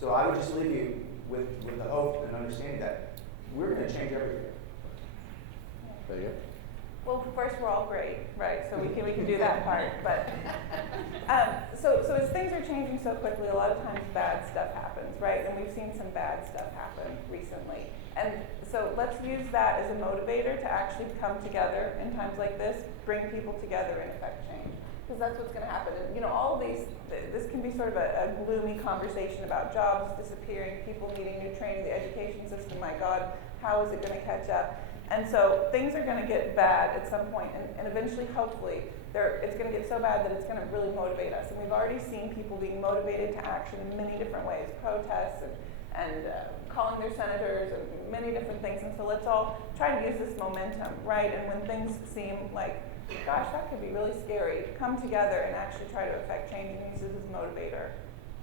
So I would just leave you with the hope and understanding that we're going to change everything. There you go. Well, first, we're all great, right? So we can do that part. But so as things are changing so quickly, a lot of times bad stuff happens, right? And we've seen some bad stuff happen recently. And so let's use that as a motivator to actually come together in times like this, bring people together and affect change. Because that's what's going to happen. And, all of this can be sort of a gloomy conversation about jobs disappearing, people needing new training, the education system, my God, how is it going to catch up? And so things are going to get bad at some point, and eventually, hopefully, it's going to get so bad that it's going to really motivate us. And we've already seen people being motivated to action in many different ways, protests and calling their senators and many different things. And so let's all try to use this momentum, right? And when things seem like, gosh, that could be really scary, come together and actually try to affect change and use this as a motivator.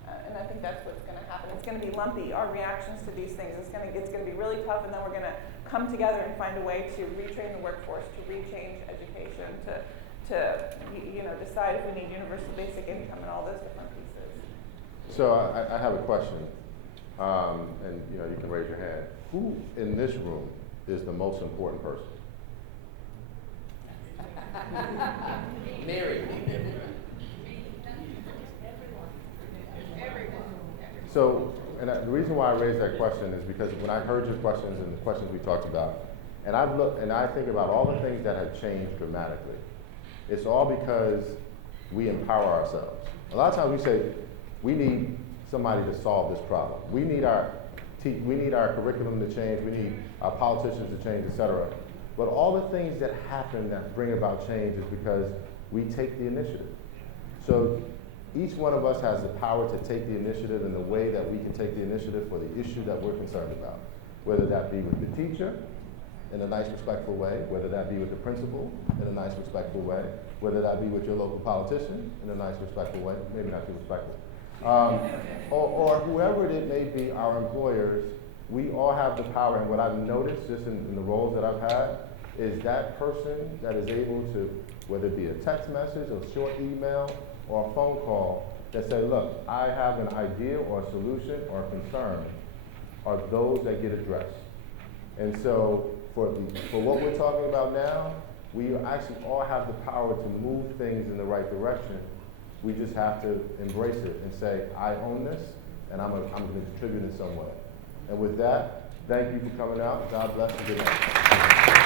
And I think that's what's gonna happen. It's gonna be lumpy. Our reactions to these things, it's gonna be really tough, and then we're gonna come together and find a way to retrain the workforce, to rechange education, to decide if we need universal basic income and all those different pieces. So I have a question, and you can raise your hand. Who in this room is the most important person? Mary. So, the reason why I raised that question is because when I heard your questions and the questions we talked about, and I've looked and I think about all the things that have changed dramatically, it's all because we empower ourselves. A lot of times we say, we need somebody to solve this problem. We need our curriculum to change, we need our politicians to change, etc. But all the things that happen that bring about change is because we take the initiative. So each one of us has the power to take the initiative in the way that we can take the initiative for the issue that we're concerned about. Whether that be with the teacher in a nice, respectful way, whether that be with the principal in a nice, respectful way, whether that be with your local politician in a nice, respectful way, maybe not too respectful, or whoever it may be, our employers, we all have the power. And what I've noticed just in the roles that I've had is that person that is able to, whether it be a text message or a short email or a phone call, that say, look, I have an idea or a solution or a concern, are those that get addressed. And so for what we're talking about now, we actually all have the power to move things in the right direction. We just have to embrace it and say, I own this, and I'm going to contribute in some way. And with that, thank you for coming out. God bless and good night.